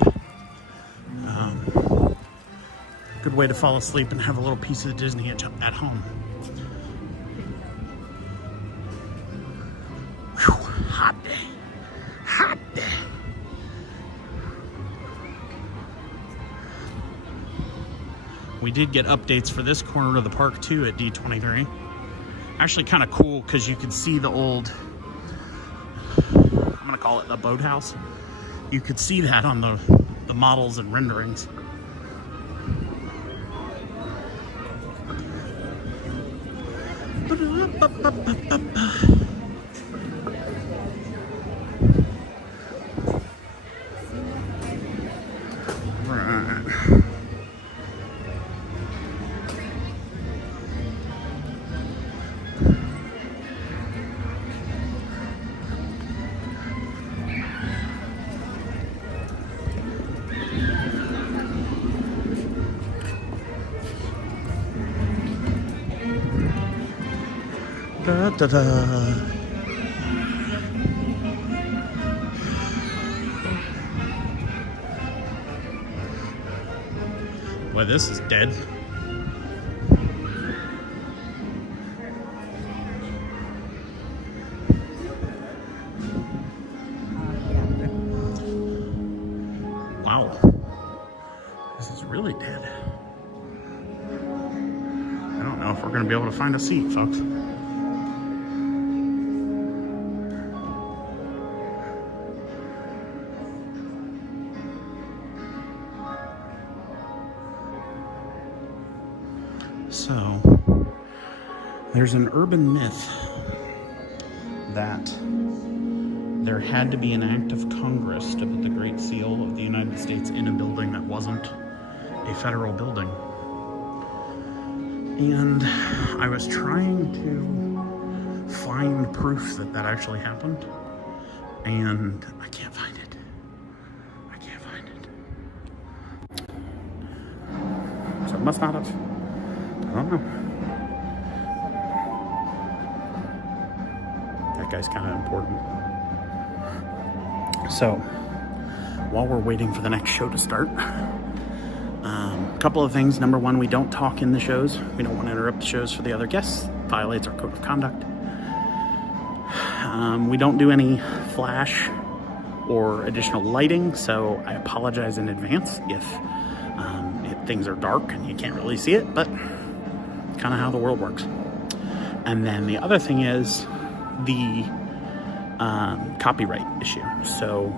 Good way to fall asleep and have a little piece of Disney at home. Whew, hot day. Hot day. We did get updates for this corner of the park too at D23. Actually kind of cool because you could see the old, I'm gonna call it the boathouse. You could see that on the models and renderings. Da, da, da. Well, this is dead. Wow. This is really dead. I don't know if we're going to be able to find a seat, folks. So, there's an urban myth that there had to be an act of Congress to put the Great Seal of the United States in a building that wasn't a federal building. And I was trying to find proof that that actually happened, and I can't find it. I can't find it. So it must not have. I don't know. That guy's kind of important. So, while we're waiting for the next show to start, a couple of things. Number one, we don't talk in the shows. We don't want to interrupt the shows for the other guests. Violates our code of conduct. We don't do any flash or additional lighting, so I apologize in advance if things are dark and you can't really see it, but kind of how the world works. And then the other thing is the copyright issue. So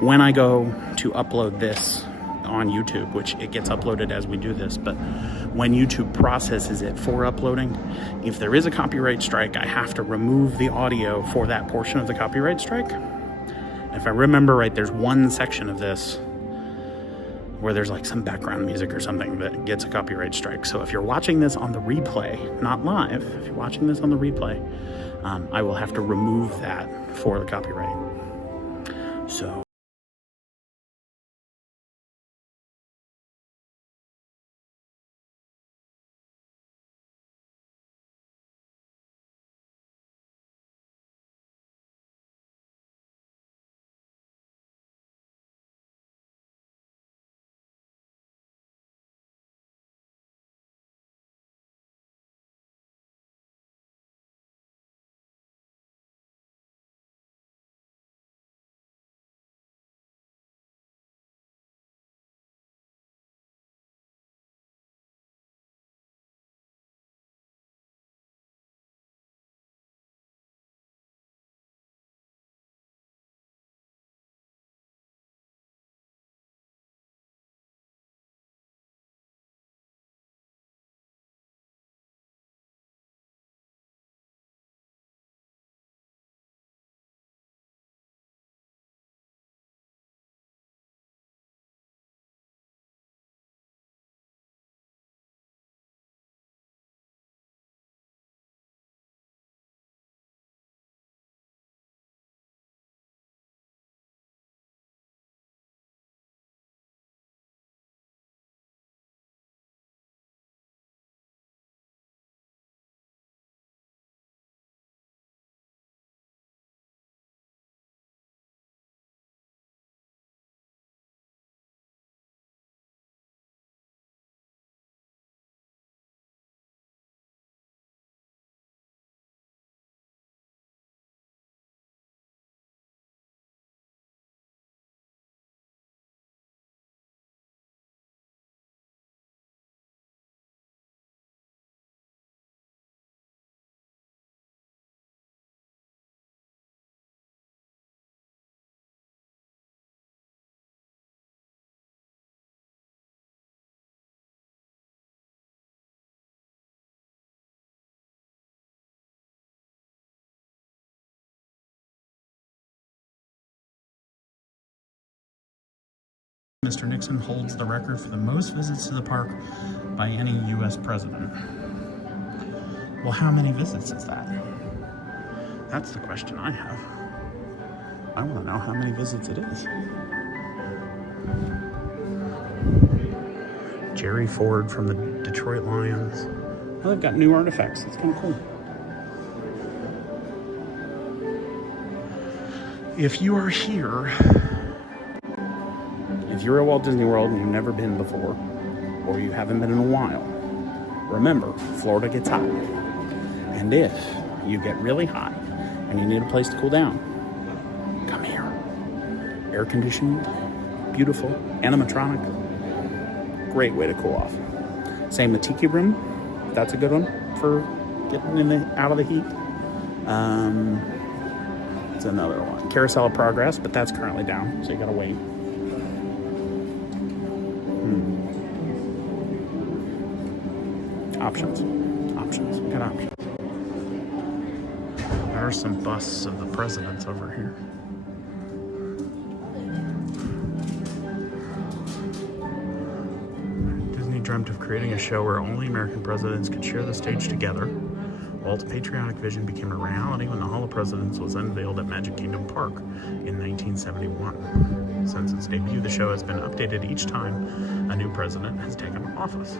when I go to upload this on YouTube, which it gets uploaded as we do this, but when YouTube processes it for uploading, if there is a copyright strike, I have to remove the audio for that portion of the copyright strike. If I remember right, there's one section of this where there's like some background music or something that gets a copyright strike. So if you're watching this on the replay, not live, if you're watching this on the replay, I will have to remove that for the copyright. So Mr. Nixon holds the record for the most visits to the park by any U.S. president. Well, how many visits is that? That's the question I have. I want to know how many visits it is. Jerry Ford from the Detroit Lions. Oh, they've got new artifacts. That's kind of cool. If you are here, if you're at Walt Disney World and you've never been before, or you haven't been in a while, remember, Florida gets hot. And if you get really hot and you need a place to cool down, come here. Air conditioned, beautiful, animatronic, great way to cool off. Same with Tiki Room, that's a good one for getting out of the heat. It's another one. Carousel of Progress, but that's currently down, so you gotta wait. Options. We got options. There are some busts of the presidents over here. Disney dreamt of creating a show where only American presidents could share the stage together. Walt's patriotic vision became a reality when the Hall of Presidents was unveiled at Magic Kingdom Park in 1971. Since its debut, the show has been updated each time a new president has taken office.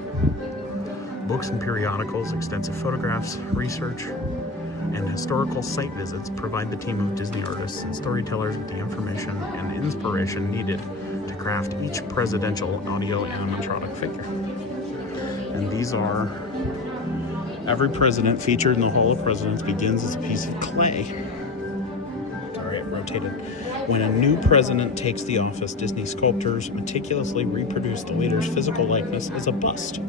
Books and periodicals, extensive photographs, research, and historical site visits provide the team of Disney artists and storytellers with the information and inspiration needed to craft each presidential audio animatronic figure. And these are, every president featured in the Hall of Presidents begins as a piece of clay. Sorry, it rotated. When a new president takes the office, Disney sculptors meticulously reproduce the leader's physical likeness as a bust,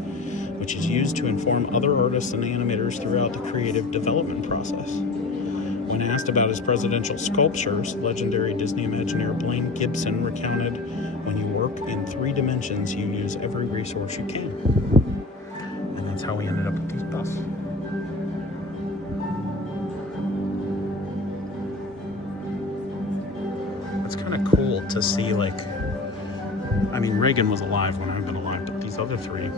which is used to inform other artists and animators throughout the creative development process. When asked about his presidential sculptures, legendary Disney Imagineer Blaine Gibson recounted, "When you work in 3 dimensions, you use every resource you can." And that's how we ended up with these busts. It's kind of cool to see, like, I mean, Reagan was alive when I've been alive, but these other 3,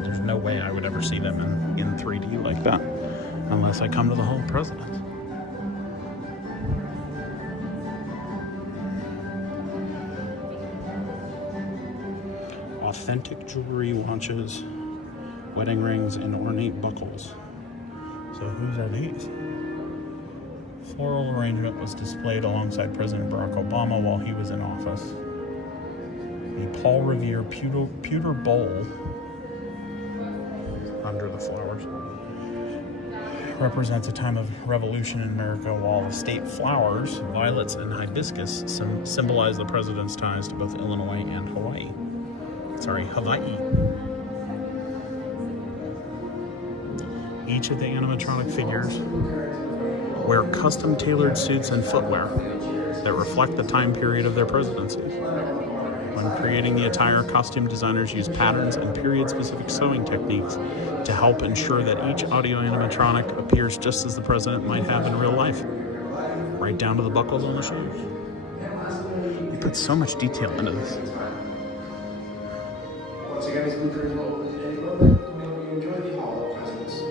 there's no way I would ever see them in 3D like that, unless I come to the Hall of Presidents. Authentic jewelry, watches, wedding rings, and ornate buckles. So whose are these? Floral arrangement was displayed alongside President Barack Obama while he was in office. The Paul Revere pewter bowl under the flowers represents a time of revolution in America, while the state flowers, violets and hibiscus, symbolize the president's ties to both Illinois and Hawaii. Each of the animatronic figures wear custom-tailored suits and footwear that reflect the time period of their presidency. When creating the attire, costume designers use patterns and period-specific sewing techniques to help ensure that each audio animatronic appears just as the president might have in real life, right down to the buckles on the shoes. You put so much detail into this. Once again, it's Luke Rizzo with Danny Bowman. We enjoy the Hall of Presidents.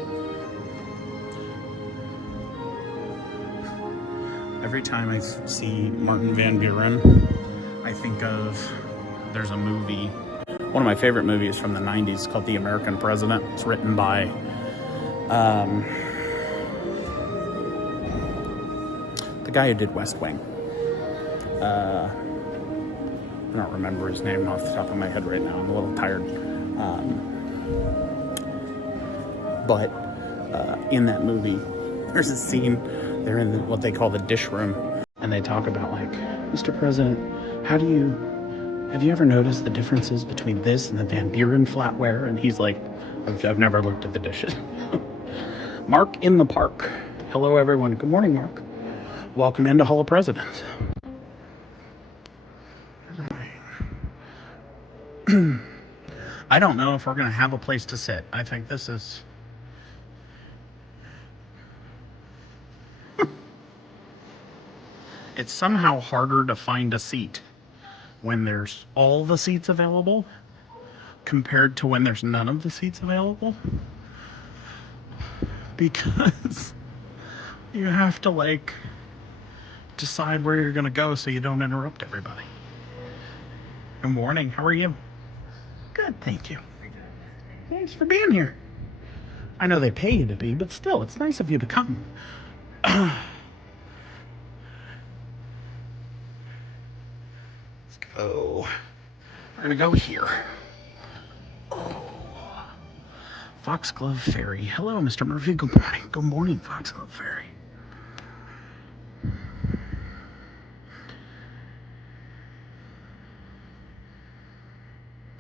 Every time I see Martin Van Buren, I think of, there's a movie, one of my favorite movies from the 90s called The American President. It's written by the guy who did West Wing. I don't remember his name off the top of my head right now. I'm a little tired. But in that movie, there's a scene, they're in what they call the dish room, and they talk about, like, Mr. President, have you ever noticed the differences between this and the Van Buren flatware? And he's like, I've never looked at the dishes. Mark in the park. Hello, everyone. Good morning, Mark. Welcome into Hall of Presidents. I don't know if we're going to have a place to sit. I think this is... It's somehow harder to find a seat when there's all the seats available compared to when there's none of the seats available. Because you have to like decide where you're gonna go so you don't interrupt everybody. Good morning, how are you? Good, thank you. Thanks for being here. I know they pay you to be, but still, it's nice of you to come. Let's go. We're gonna go here. Oh. Foxglove Ferry. Hello, Mr. Murphy. Good morning. Good morning, Foxglove Ferry.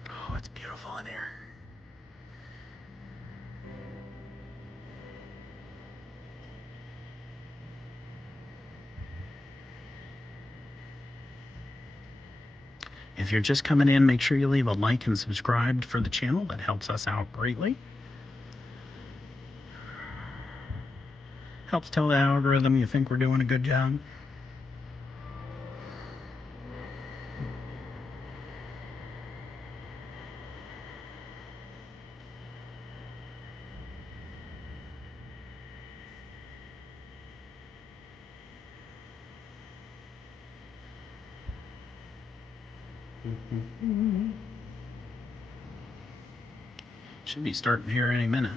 Oh, it's beautiful in here. If you're just coming in, make sure you leave a like and subscribe for the channel. That helps us out greatly. Helps tell the algorithm you think we're doing a good job. Should be starting here any minute.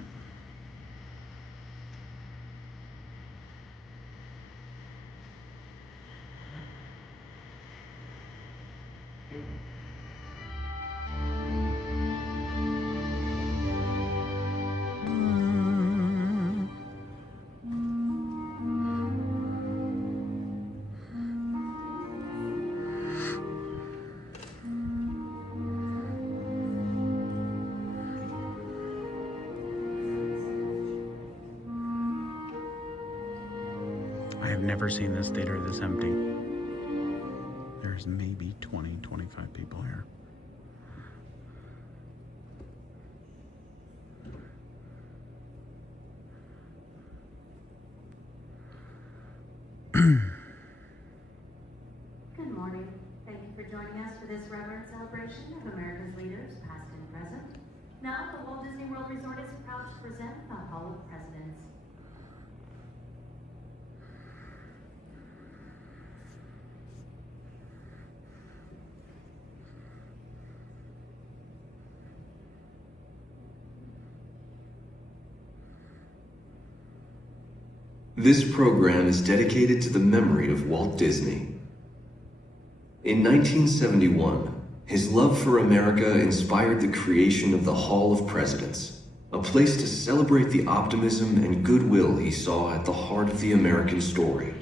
I have never seen this theater this empty. There's maybe 20, 25 people here. Good morning. Thank you for joining us for this reverent celebration of America's leaders, past and present. Now, the Walt Disney World Resort is proud to present the Hall of Presidents. This program is dedicated to the memory of Walt Disney. In 1971, his love for America inspired the creation of the Hall of Presidents, a place to celebrate the optimism and goodwill he saw at the heart of the American story.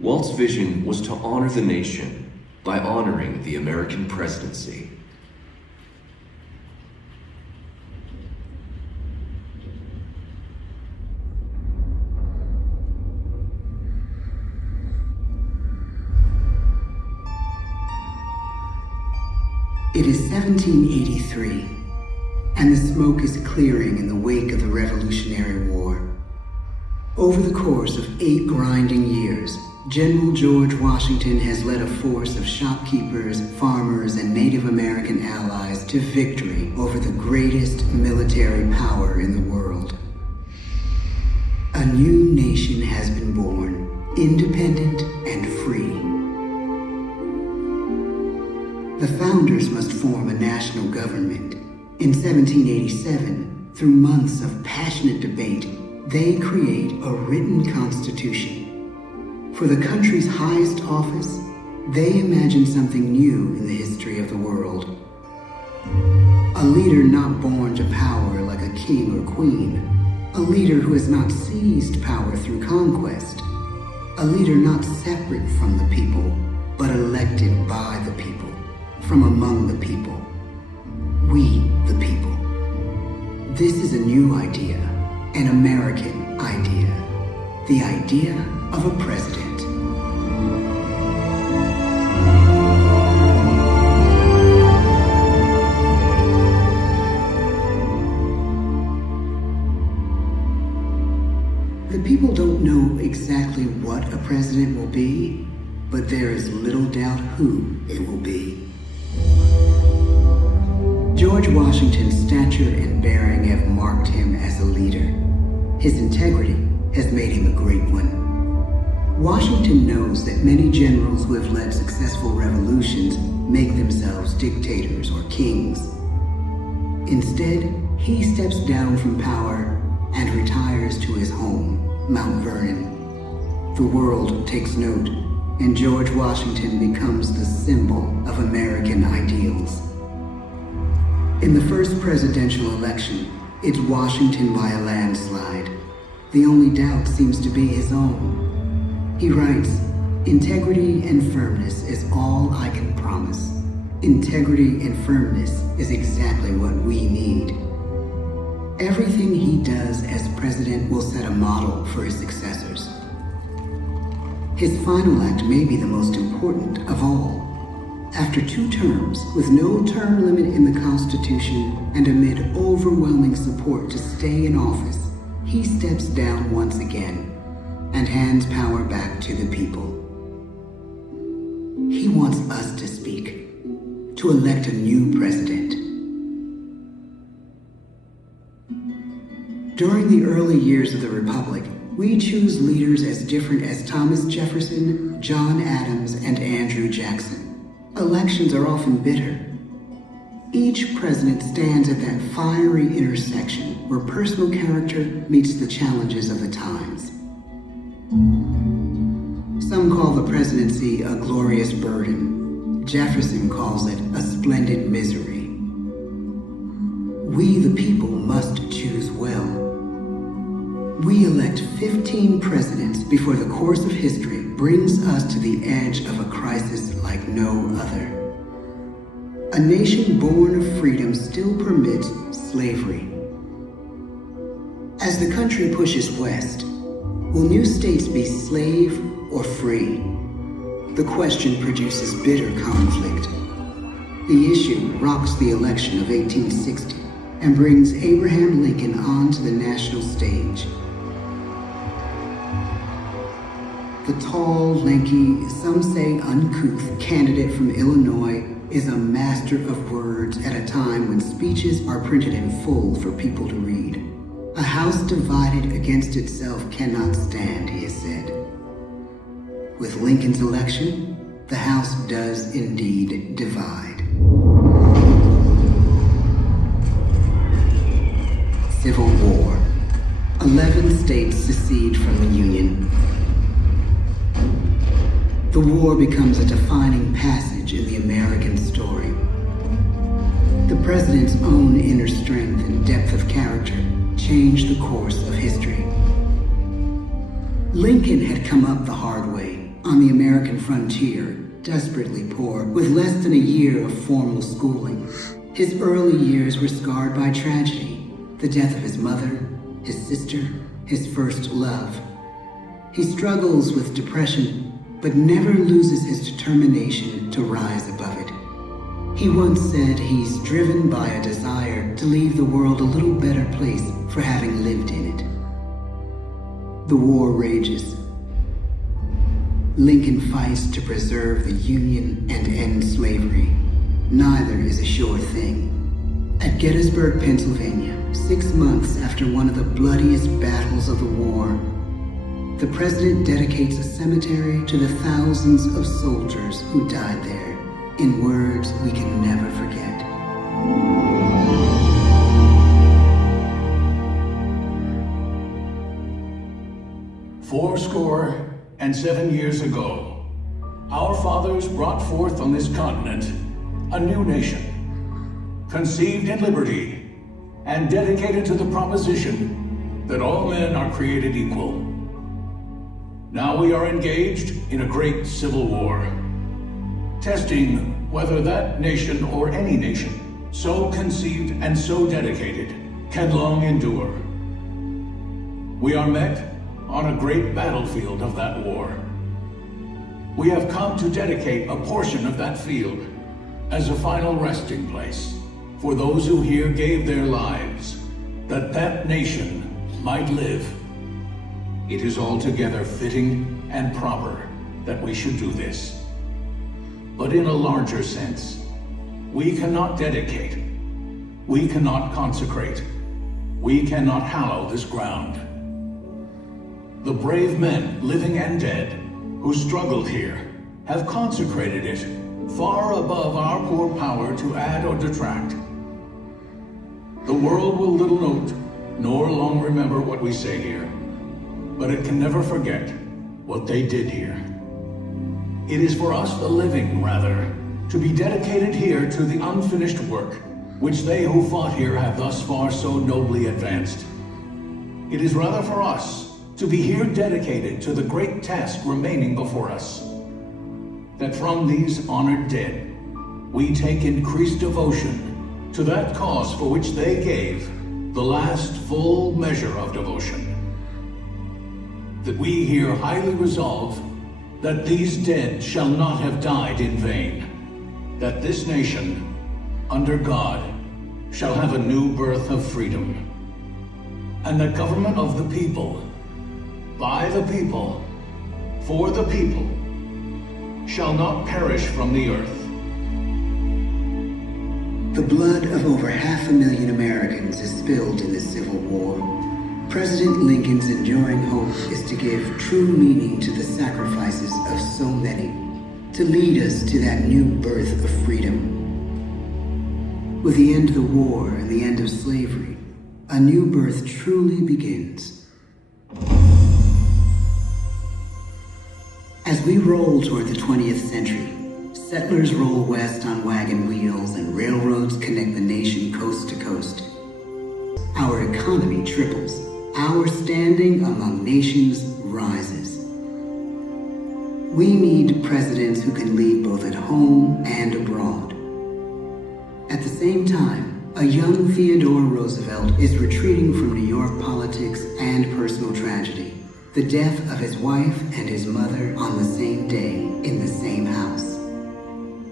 Walt's vision was to honor the nation by honoring the American presidency. It is 1783, and the smoke is clearing in the wake of the Revolutionary War. Over the course of 8 grinding years, General George Washington has led a force of shopkeepers, farmers, and Native American allies to victory over the greatest military power in the world. A new nation has been born, independent and free. The founders must form a national government. In 1787, through months of passionate debate, they create a written constitution. For the country's highest office, they imagine something new in the history of the world. A leader not born to power like a king or queen. A leader who has not seized power through conquest. A leader not separate from the people, but elected by the people. From among the people. We, the people. This is a new idea, an American idea. The idea of a president. The people don't know exactly what a president will be, but there is little doubt who who it will be. George Washington's stature and bearing have marked him as a leader. His integrity has made him a great one. Washington knows that many generals who have led successful revolutions make themselves dictators or kings. Instead, he steps down from power and retires to his home, Mount Vernon. The world takes note, and George Washington becomes the symbol of American ideals. In the first presidential election, it's Washington by a landslide. The only doubt seems to be his own. He writes, "Integrity and firmness is all I can promise. Integrity and firmness is exactly what we need." Everything he does as president will set a model for his successors. His final act may be the most important of all. After 2 terms, with no term limit in the Constitution and amid overwhelming support to stay in office, he steps down once again and hands power back to the people. He wants us to speak, to elect a new president. During the early years of the Republic, we choose leaders as different as Thomas Jefferson, John Adams, and Andrew Jackson. Elections are often bitter. Each president stands at that fiery intersection where personal character meets the challenges of the times. Some call the presidency a glorious burden. Jefferson calls it a splendid misery. We, the people, must choose well. We elect 15 presidents before the course of history brings us to the edge of a crisis like no other. A nation born of freedom still permits slavery. As the country pushes west, will new states be slave or free? The question produces bitter conflict. The issue rocks the election of 1860 and brings Abraham Lincoln onto the national stage. The tall, lanky, some say uncouth candidate from Illinois is a master of words at a time when speeches are printed in full for people to read. A house divided against itself cannot stand, he has said. With Lincoln's election, the House does indeed divide. Civil War. 11 states secede from the Union. The war becomes a defining passage in the American story. The president's own inner strength and depth of character changed the course of history. Lincoln had come up the hard way on the American frontier, desperately poor, with less than a year of formal schooling. His early years were scarred by tragedy, the death of his mother, his sister, his first love. He struggles with depression, but never loses his determination to rise above it. He once said he's driven by a desire to leave the world a little better place for having lived in it. The war rages. Lincoln fights to preserve the Union and end slavery. Neither is a sure thing. At Gettysburg, Pennsylvania, 6 months after one of the bloodiest battles of the war, the president dedicates a cemetery to the thousands of soldiers who died there, in words we can never forget. "47 years ago, our fathers brought forth on this continent a new nation, conceived in liberty and dedicated to the proposition that all men are created equal. Now we are engaged in a great civil war, testing whether that nation or any nation, so conceived and so dedicated, can long endure. We are met on a great battlefield of that war. We have come to dedicate a portion of that field as a final resting place for those who here gave their lives, that that nation might live. It is altogether fitting and proper that we should do this. but in a larger sense. We cannot dedicate. We cannot consecrate. We cannot hallow this ground. The brave men, living and dead, who struggled here, have consecrated it far above our poor power to add or detract. The world will little note, nor long remember what we say here, but it can never forget what they did here. It is for us, the living, rather, to be dedicated here to the unfinished work, which they who fought here have thus far so nobly advanced. It is rather for us to be here dedicated to the great task remaining before us, that from these honored dead, we take increased devotion to that cause for which they gave the last full measure of devotion. That we here highly resolve that these dead shall not have died in vain, that this nation, under God, shall have a new birth of freedom, and the government of the people, by the people, for the people, shall not perish from the earth. The blood of over 500,000 Americans is spilled in this Civil War. President Lincoln's enduring hope is to give true meaning to the sacrifices of so many, to lead us to that new birth of freedom. With the end of the war and the end of slavery, a new birth truly begins. As we roll toward the 20th century, settlers roll west on wagon wheels and railroads connect the nation coast to coast. Our economy triples. Our standing among nations rises. We need presidents who can lead both at home and abroad. At the same time, a young Theodore Roosevelt is retreating from New York politics and personal tragedy. The death of his wife and his mother on the same day in the same house.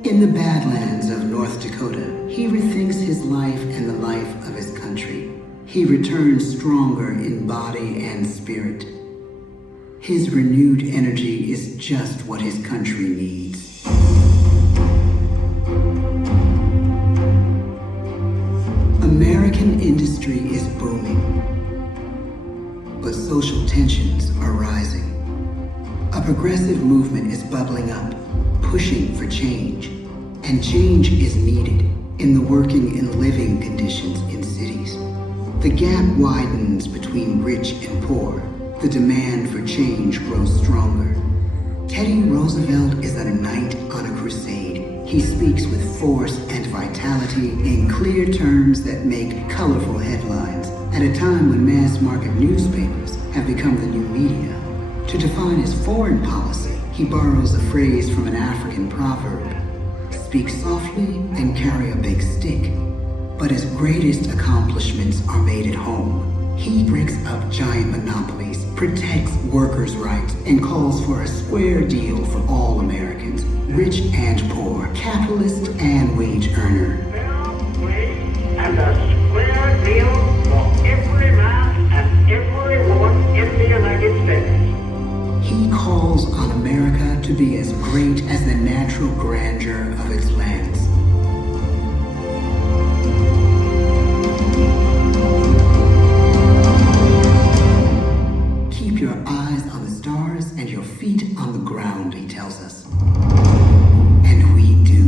In the Badlands of North Dakota, he rethinks his life and the life of his country. He returns stronger in body and spirit. His renewed energy is just what his country needs. American industry is booming, but social tensions are rising. A progressive movement is bubbling up, pushing for change, and change is needed in the working and living conditions in cities. The gap widens between rich and poor. The demand for change grows stronger. Teddy Roosevelt is a knight on a crusade. He speaks with force and vitality in clear terms that make colorful headlines at a time when mass market newspapers have become the new media. To define his foreign policy, he borrows a phrase from an African proverb: speak softly and carry a big stick. But his greatest accomplishments are made at home. He breaks up giant monopolies, protects workers' rights, and calls for a square deal for all Americans, rich and poor, capitalist and wage earner. Fair wage and a square deal for every man and every woman in the United States. He calls on America to be as great as the natural grandeur of its lands. Keep your eyes on the stars and your feet on the ground, he tells us. And we do.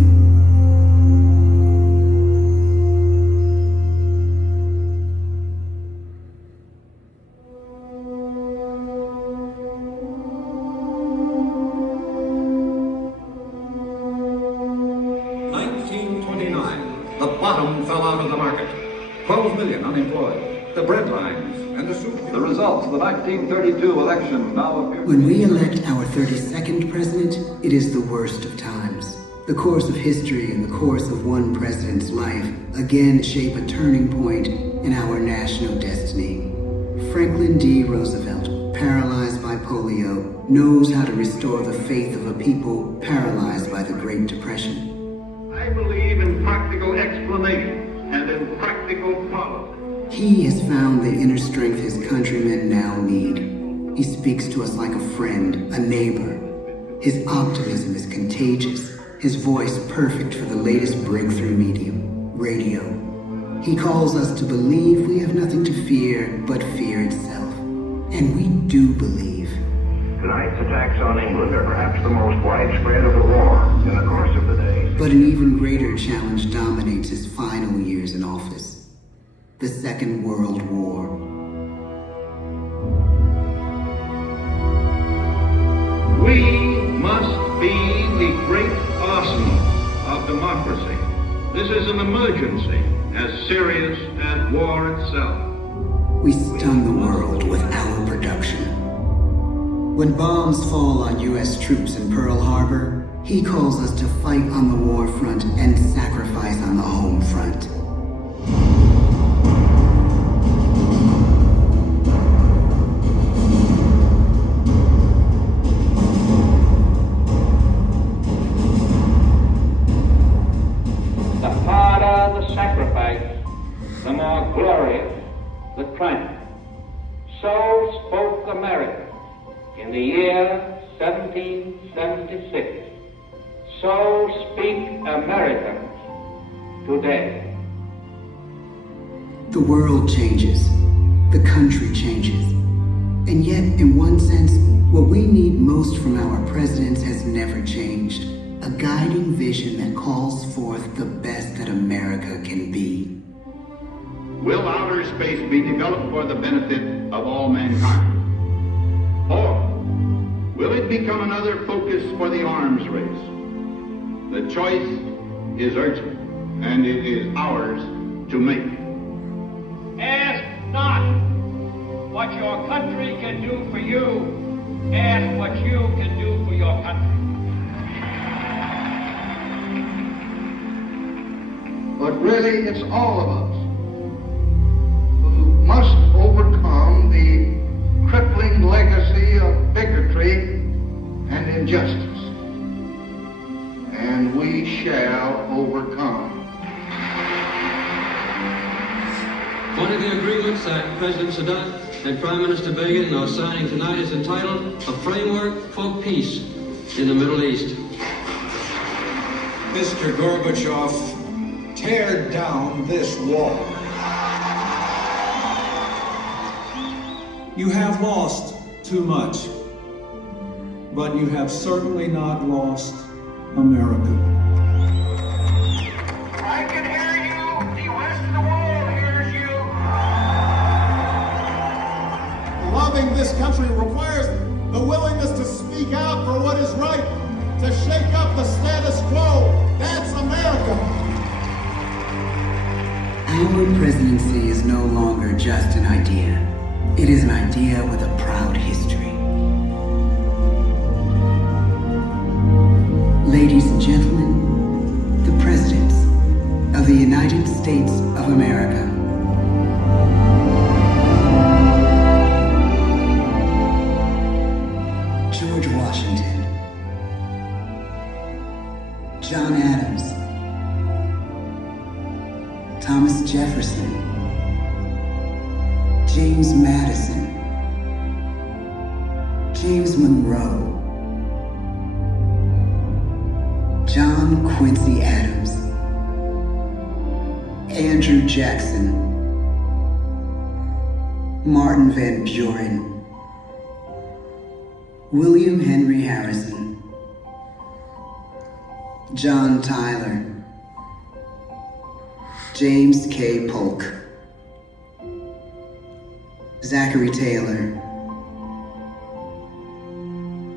The bottom fell out of the market. 12 million unemployed. The bread lines and the soup. The results of the 1932 election now appear. When we elect our 32nd president, it is the worst of times. The course of history and the course of one president's life again shape a turning point in our national destiny. Franklin D. Roosevelt, paralyzed by polio, knows how to restore the faith of a people paralyzed by the Great Depression. I believe in practical explanation and in practical policy. He has found the inner strength his countrymen now need. He speaks to us like a friend, a neighbor. His optimism is contagious. his voice perfect for the latest breakthrough medium, radio. He calls us to believe we have nothing to fear but fear itself. And we do believe. Tonight's attacks on England are perhaps the most widespread of the war in the course of the day. But an even greater challenge dominates his final years in office. The Second World War. We must be the great arsenal of democracy. This is an emergency as serious as war itself. We stun the world with our production. When bombs fall on U.S. troops in Pearl Harbor, he calls us to fight on the war front and sacrifice on the home front. The harder the sacrifice, the more glorious the triumph. So spoke America in the year 1776. So speak Americans today. The world changes. The country changes. And yet, in one sense, what we need most from our presidents has never changed. A guiding vision that calls forth the best that America can be. Will outer space be developed for the benefit of all mankind? Or will it become another focus for the arms race? The choice is urgent, and it is ours to make. Ask not what your country can do for you. Ask what you can do for your country. But really, it's all of us who must overcome the crippling legacy of bigotry and injustice. And we shall overcome. One of the agreements that President Sadat and Prime Minister Begin are signing tonight is entitled A Framework for Peace in the Middle East. Mr. Gorbachev, tear down this wall. You have lost too much, but you have certainly not lost America. I can hear you. The rest of the world hears you. Loving this country requires the willingness to speak out for what is right, to shake up the status quo. That's America. Our presidency is no longer just an idea. It is an idea with a proud history. Ladies and gentlemen, the presidents of the United States of America. George Washington, John Adams, Thomas Jefferson, James Madison, James Monroe, John Quincy Adams, Andrew Jackson, Martin Van Buren, William Henry Harrison, John Tyler, James K. Polk, Zachary Taylor,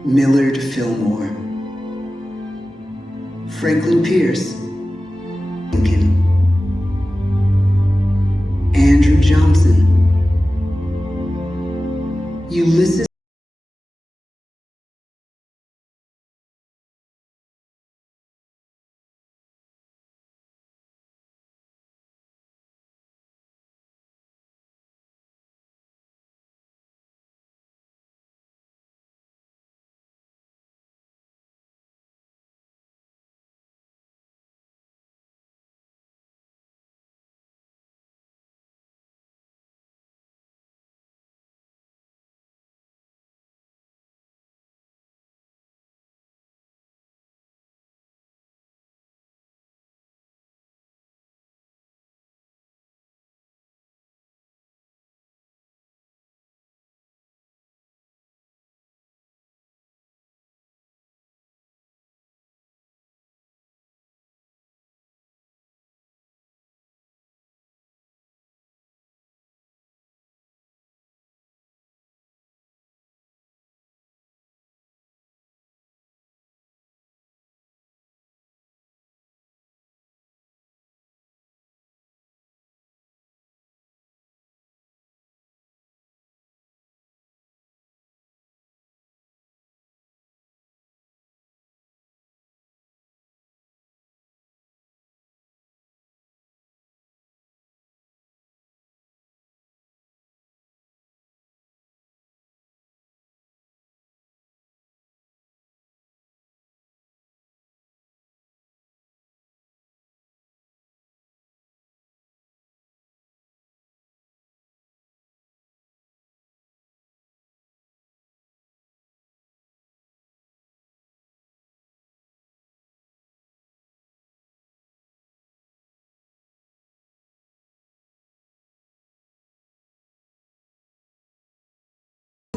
Millard Fillmore, Franklin Pierce, Lincoln, Andrew Johnson, Ulysses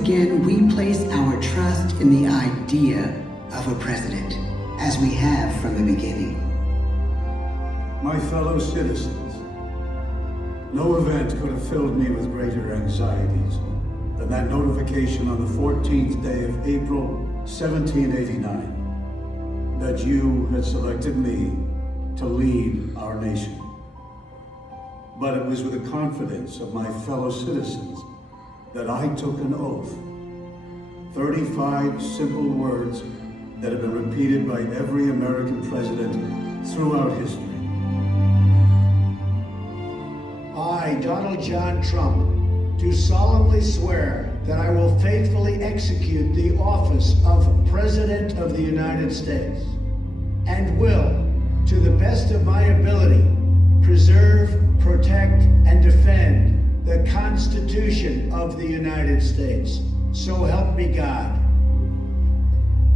Again, we place our trust in the idea of a president, as we have from the beginning. My fellow citizens, no event could have filled me with greater anxieties than that notification on the 14th day of April, 1789, that you had selected me to lead our nation. But it was with the confidence of my fellow citizens that I took an oath. 35 simple words that have been repeated by every American president throughout history. I, Donald John Trump, do solemnly swear that I will faithfully execute the office of President of the United States and will, to the best of my ability, preserve, protect, and defend the Constitution of the United States. So help me God.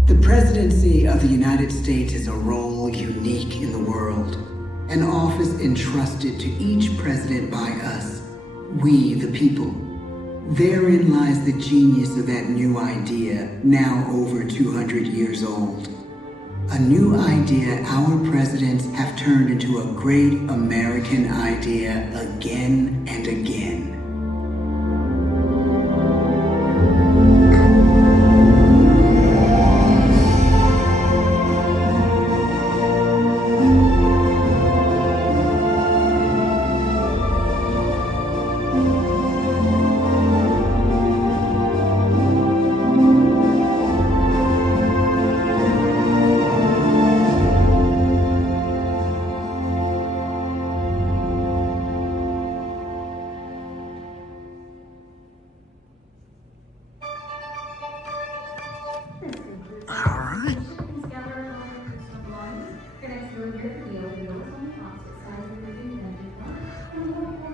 The presidency of the United States is a role unique in the world, an office entrusted to each president by us, we the people. Therein lies the genius of that new idea, now over 200 years old. A new idea our presidents have turned into a great American idea again and again.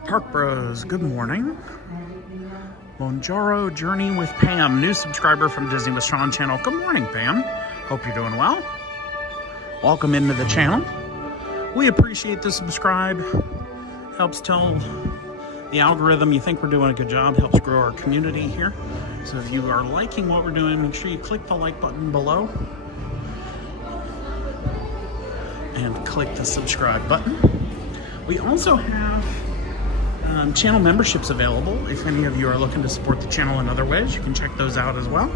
Park Bros, good morning. Bonjoro Journey with Pam, new subscriber from Disney with Sean channel. Good morning, Pam. Hope you're doing well. Welcome into the channel. We appreciate the subscribe. Helps tell the algorithm you think we're doing a good job. Helps grow our community here. So if you are liking what we're doing, make sure you click the like button below. And click the subscribe button. We also have channel memberships available. If any of you are looking to support the channel in other ways, you can check those out as well.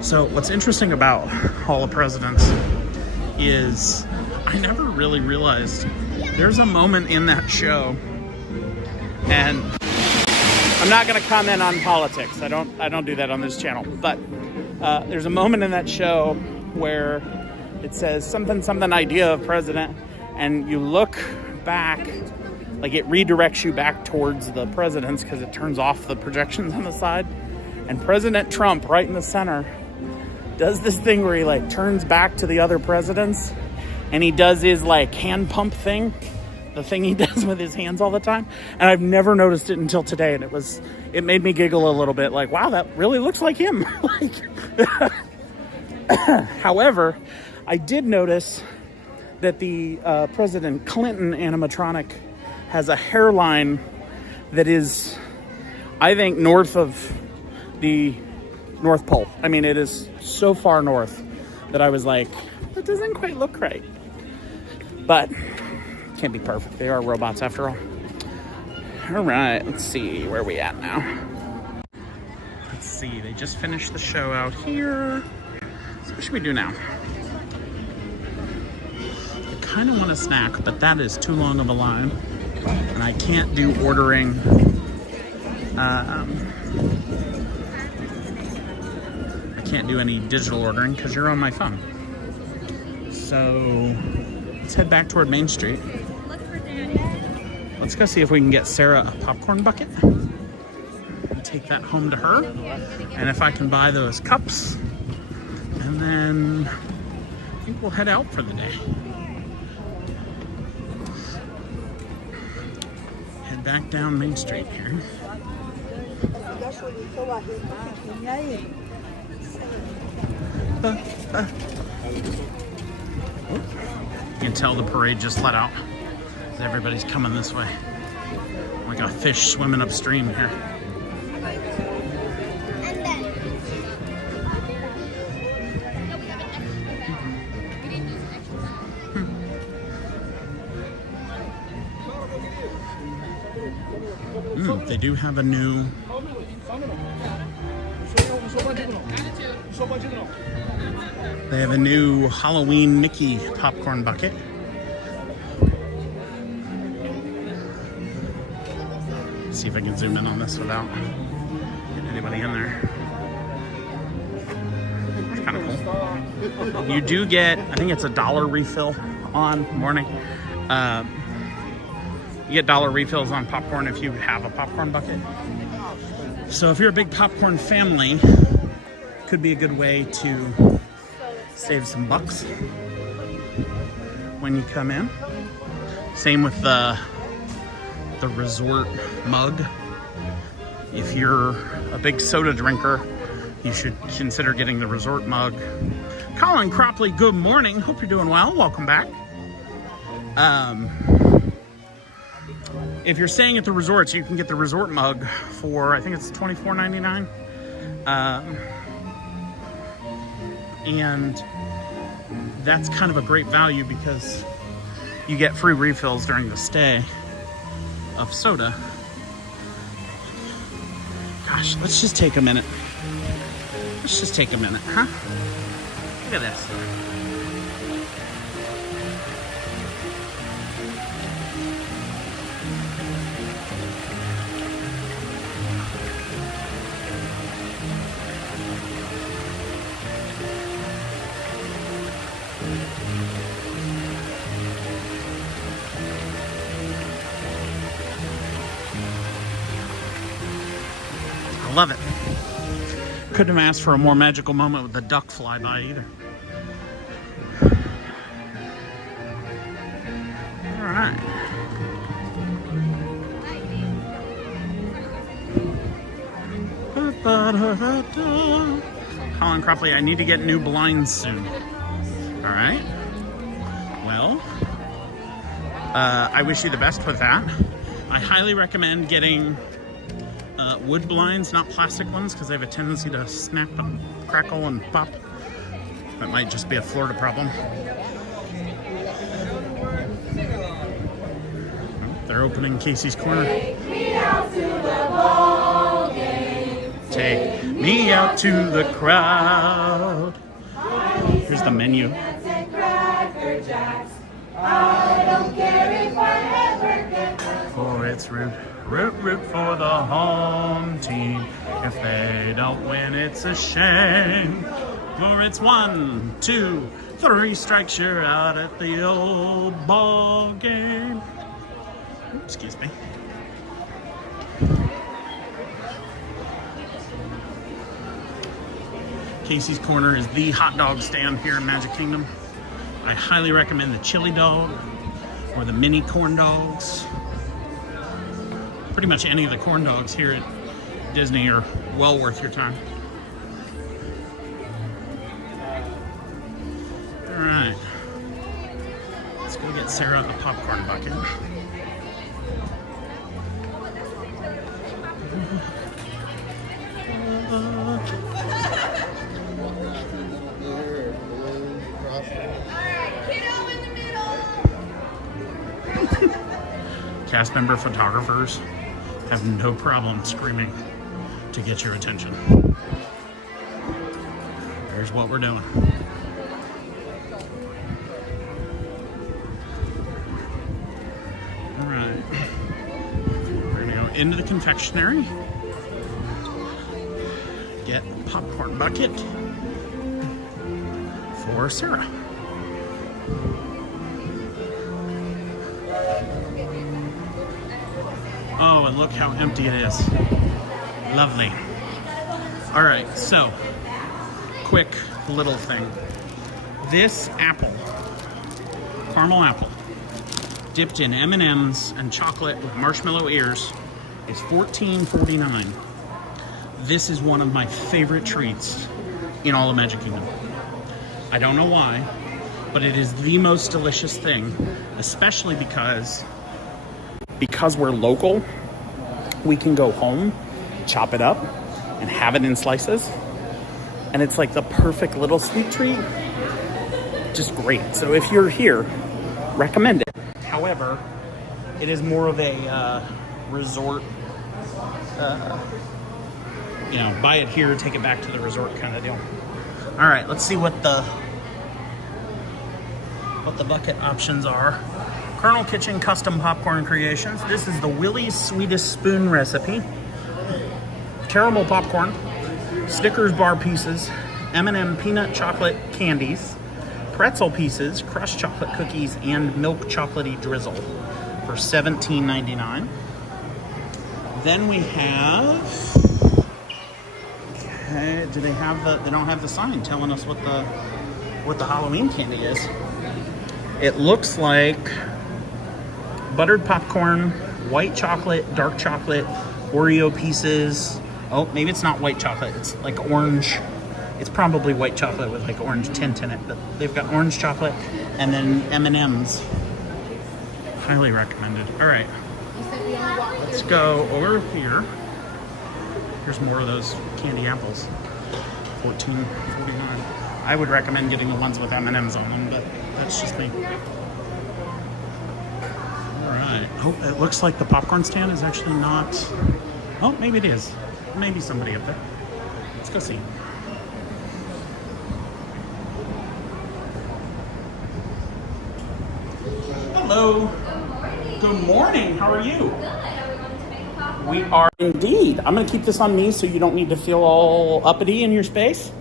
So what's interesting about Hall of Presidents is I never really realized there's a moment in that show, and I'm not going to comment on politics. I don't do that on this channel, but there's a moment in that show where it says something idea of president, and you look back, like it redirects you back towards the presidents because it turns off the projections on the side. And President Trump, right in the center, does this thing where he like turns back to the other presidents, and he does his like hand pump thing, the thing he does with his hands all the time. And I've never noticed it until today, and it made me giggle a little bit, like, wow, that really looks like him. However, I did notice that the President Clinton animatronic has a hairline that is, I think, north of the North Pole. I mean, it is so far north that I was like, that doesn't quite look right. But can't be perfect. They are robots after all. All right, let's see where we at now. Let's see, they just finished the show out here. So what should we do now? I kind of want a snack, but that is too long of a line, and I can't do ordering. I can't do any digital ordering because you're on my phone. So let's head back toward Main Street. Let's go see if we can get Sarah a popcorn bucket and take that home to her, and if I can buy those cups, and then I think we'll head out for the day. Back down Main Street here. You can tell the parade just let out. Everybody's coming this way. Oh my like a fish swimming upstream here. They do have a new Halloween Mickey popcorn bucket. See if I can zoom in on this without getting anybody in there. It's kind of cool. You do get, I think it's $1 refill on morning. You get $1 refills on popcorn if you have a popcorn bucket. So if you're a big popcorn family, could be a good way to save some bucks when you come in. Same with the resort mug. If you're a big soda drinker, you should consider getting the resort mug. Colin Cropley, good morning. Hope you're doing well. Welcome back. If you're staying at the resorts, you can get the resort mug for, I think it's $24.99. And that's kind of a great value because you get free refills during the stay of soda. Gosh, let's just take a minute. Let's just take a minute, huh? Look at this. Love it. Couldn't have asked for a more magical moment with the duck flyby either. All right. Colin Cropley, I need to get new blinds soon. All right. Well, I wish you the best with that. I highly recommend getting wood blinds, not plastic ones, because they have a tendency to snap and crackle and pop. That might just be a Florida problem. They're opening Casey's Corner. Take me out to the ball game. Take me out to the crowd. Here's the menu. I don't care if I ever get hurt. For it's root for the home team. If they don't win, it's a shame. For it's 1, 2, 3 strikes, you're out at the old ball game. Excuse me. Casey's Corner is the hot dog stand here in Magic Kingdom. I highly recommend the chili dog or the mini corn dogs. Pretty much any of the corn dogs here at Disney are well worth your time. All right, let's go get Sarah a popcorn bucket. Cast member photographers have no problem screaming to get your attention. Here's what we're doing. All right. We're gonna go into the confectionery, get a popcorn bucket for Sarah. Oh, and look how empty it is. Lovely. All right, so quick little thing. This apple, caramel apple, dipped in M&Ms and chocolate with marshmallow ears, is $14.49. This is one of my favorite treats in all of Magic Kingdom. I don't know why, but it is the most delicious thing, especially because we're local. we can go home, chop it up, and have it in slices. And it's like the perfect little sweet treat. Just great. So if you're here, recommend it. However, it is more of a resort, buy it here, take it back to the resort kind of deal. All right, let's see what the bucket options are. Colonel Kitchen Custom Popcorn Creations. This is the Willie's Sweetest Spoon recipe. Caramel popcorn, Snickers bar pieces, M&M peanut chocolate candies, pretzel pieces, crushed chocolate cookies, and milk chocolatey drizzle for $17.99. Then we have, okay, do they have they don't have the sign telling us what the Halloween candy is. It looks like buttered popcorn, white chocolate, dark chocolate, Oreo pieces. Oh, maybe it's not white chocolate. It's like orange. It's probably white chocolate with like orange tint in it, but they've got orange chocolate and then M&Ms. Highly recommended. All right, let's go over here. Here's more of those candy apples. $14.49. I would recommend getting the ones with M&Ms on them, but that's just me. All right. Oh, it looks like the popcorn stand is actually not. Oh, maybe it is. Maybe somebody up there. Let's go see. Hello. Good morning. How are you? We are indeed. I'm going to keep this on me so you don't need to feel all uppity in your space.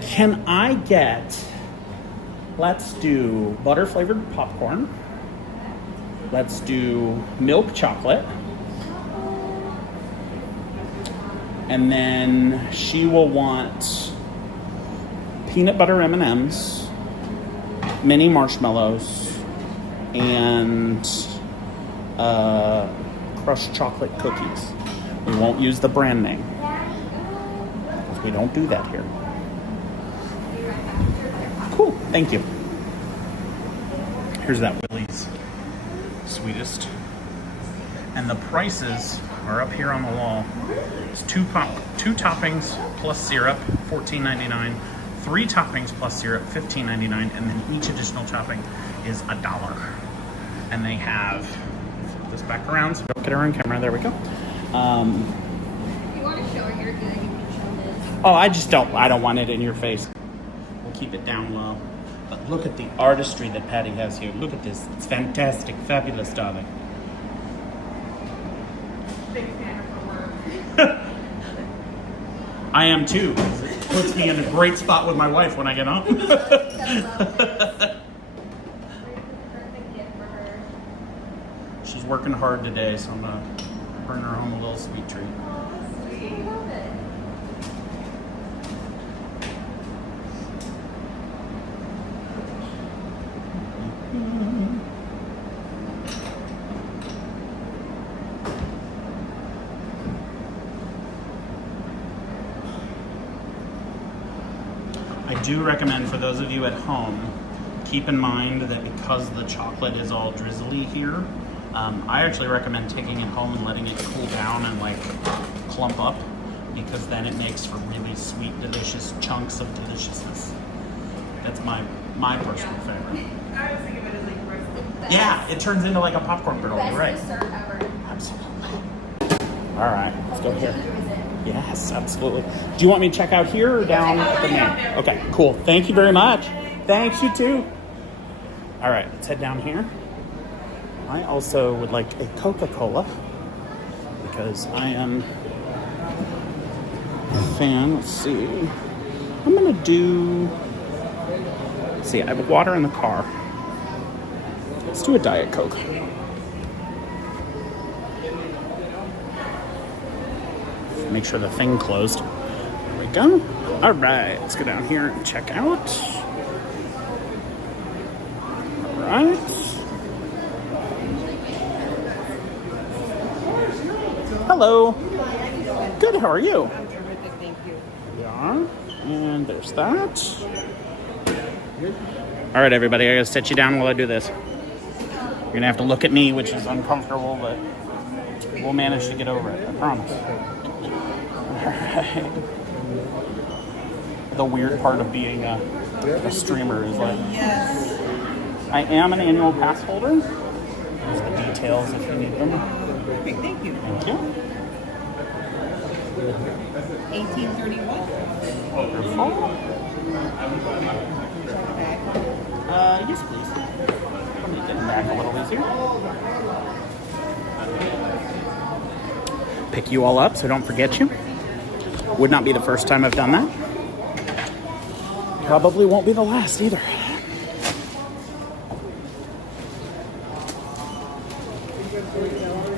Can I get, let's do butter flavored popcorn. Let's do milk chocolate. And then she will want peanut butter M&Ms, mini marshmallows, and crushed chocolate cookies. We won't use the brand name, because we don't do that here. Cool, thank you. Here's that Willie's Sweetest. And the prices are up here on the wall. It's two toppings plus syrup, $14.99. 3 toppings plus syrup, $15.99, and then each additional topping is $1. And they have, flip this back around so don't get her on camera. There we go. If you want to show her your good, you can show this. Oh, I don't want it in your face. We'll keep it down low. But look at the artistry that Patty has here. Look at this. It's fantastic, fabulous, darling. Big fan of her work. I am too. It puts me in a great spot with my wife when I get home. She's working hard today, so I'm gonna bring her home a little sweet treat. I do recommend for those of you at home, keep in mind that because the chocolate is all drizzly here, I actually recommend taking it home and letting it cool down and like clump up, because then it makes for really sweet, delicious chunks of deliciousness. That's my personal favorite. I was thinking of it as like roasted. Yeah, it turns into like a popcorn kernel, Best you're right. dessert ever. Absolutely. All right, let's go here. Yes, absolutely. Do you want me to check out here or down at the main? Okay, cool. Thank you very much. Thanks, you too. All right, let's head down here. I also would like a Coca-Cola because I am a fan. Let's see. I'm gonna do, let's see, I have water in the car. Let's do a Diet Coke. Make sure the thing closed. There we go. All right, let's go down here and check out. All right. Hello. Good, how are you? I'm terrific, thank you. Yeah, and there's that. All right, everybody, I gotta set you down while I do this. You're gonna have to look at me, which is uncomfortable, but We'll manage to get over it, I promise. Alright. The weird part of being a streamer is like, Yes. I am an annual pass holder. There's the details if you need them. Perfect, thank you. Thank you. 1831. Wonderful. Yes, please. Let me get back a little easier. Pick you all up so don't forget you. Would not be the first time I've done that. Probably won't be the last either.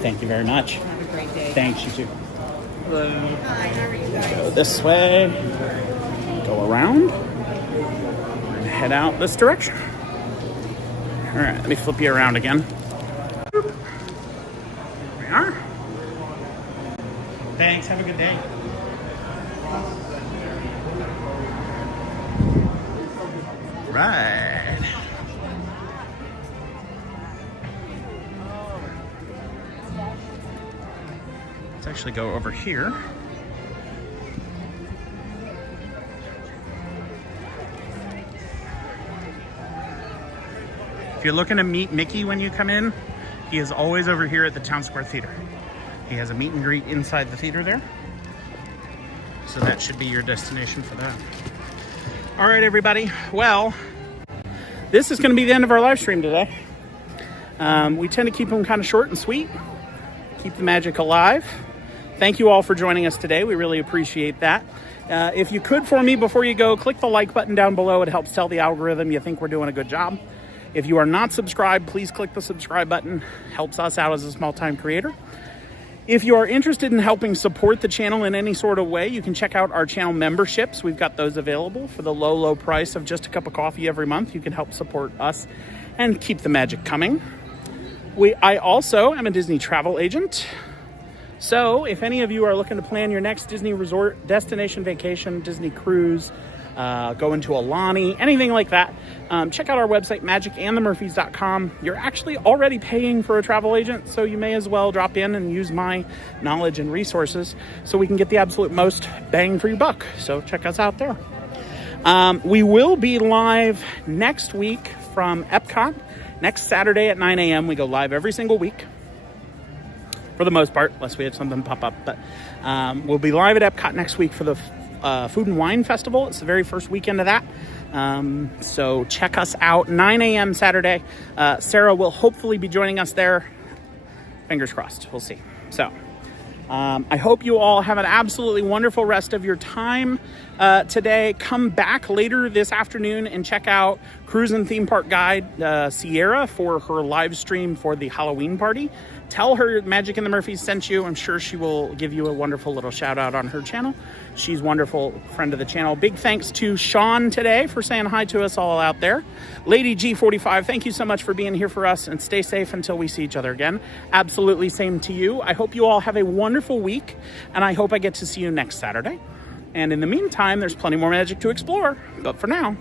Thank you very much. Have a great day. Thanks, you too. Hello. Hi, how are you guys? Go this way. Go around. And head out this direction. All right, let me flip you around again. There we are. Thanks, have a good day. Right. Let's actually go over here. If you're looking to meet Mickey when you come in, he is always over here at the Town Square Theater. He has a meet and greet inside the theater there. So that should be your destination for that. All right, everybody. Well, this is going to be the end of our live stream today. We tend to keep them kind of short and sweet. Keep the magic alive. Thank you all for joining us today. We really appreciate that. If you could for me before you go, click the like button down below. It helps tell the algorithm you think we're doing a good job. If you are not subscribed, please click the subscribe button. Helps us out as a small-time creator. If you are interested in helping support the channel in any sort of way, you can check out our channel memberships. We've got those available for the low, low price of just a cup of coffee every month. You can help support us and keep the magic coming. I also am a Disney travel agent. So if any of you are looking to plan your next Disney resort destination vacation, Disney cruise, going to Alani, anything like that, check out our website, magicandthemurphys.com. You're actually already paying for a travel agent, so you may as well drop in and use my knowledge and resources so we can get the absolute most bang for your buck. So check us out there. We will be live next week from Epcot. Next Saturday at 9 a.m. We go live every single week, for the most part, unless we have something pop up. But we'll be live at Epcot next week for the Food and Wine Festival. It's the very first weekend of that. So check us out, 9 a.m. Saturday. Sarah will hopefully be joining us there. Fingers crossed. We'll see. So I hope you all have an absolutely wonderful rest of your time today. Come back later this afternoon and check out Cruise and Theme Park Guide Sierra for her live stream for the Halloween party. Tell her Magic and the Murphys sent you. I'm sure she will give you a wonderful little shout out on her channel. She's a wonderful friend of the channel. Big thanks to Sean today for saying hi to us all out there. Lady G45, thank you so much for being here for us, and stay safe until we see each other again. Absolutely same to you. I hope you all have a wonderful week, and I hope I get to see you next Saturday. And in the meantime, there's plenty more magic to explore. But for now,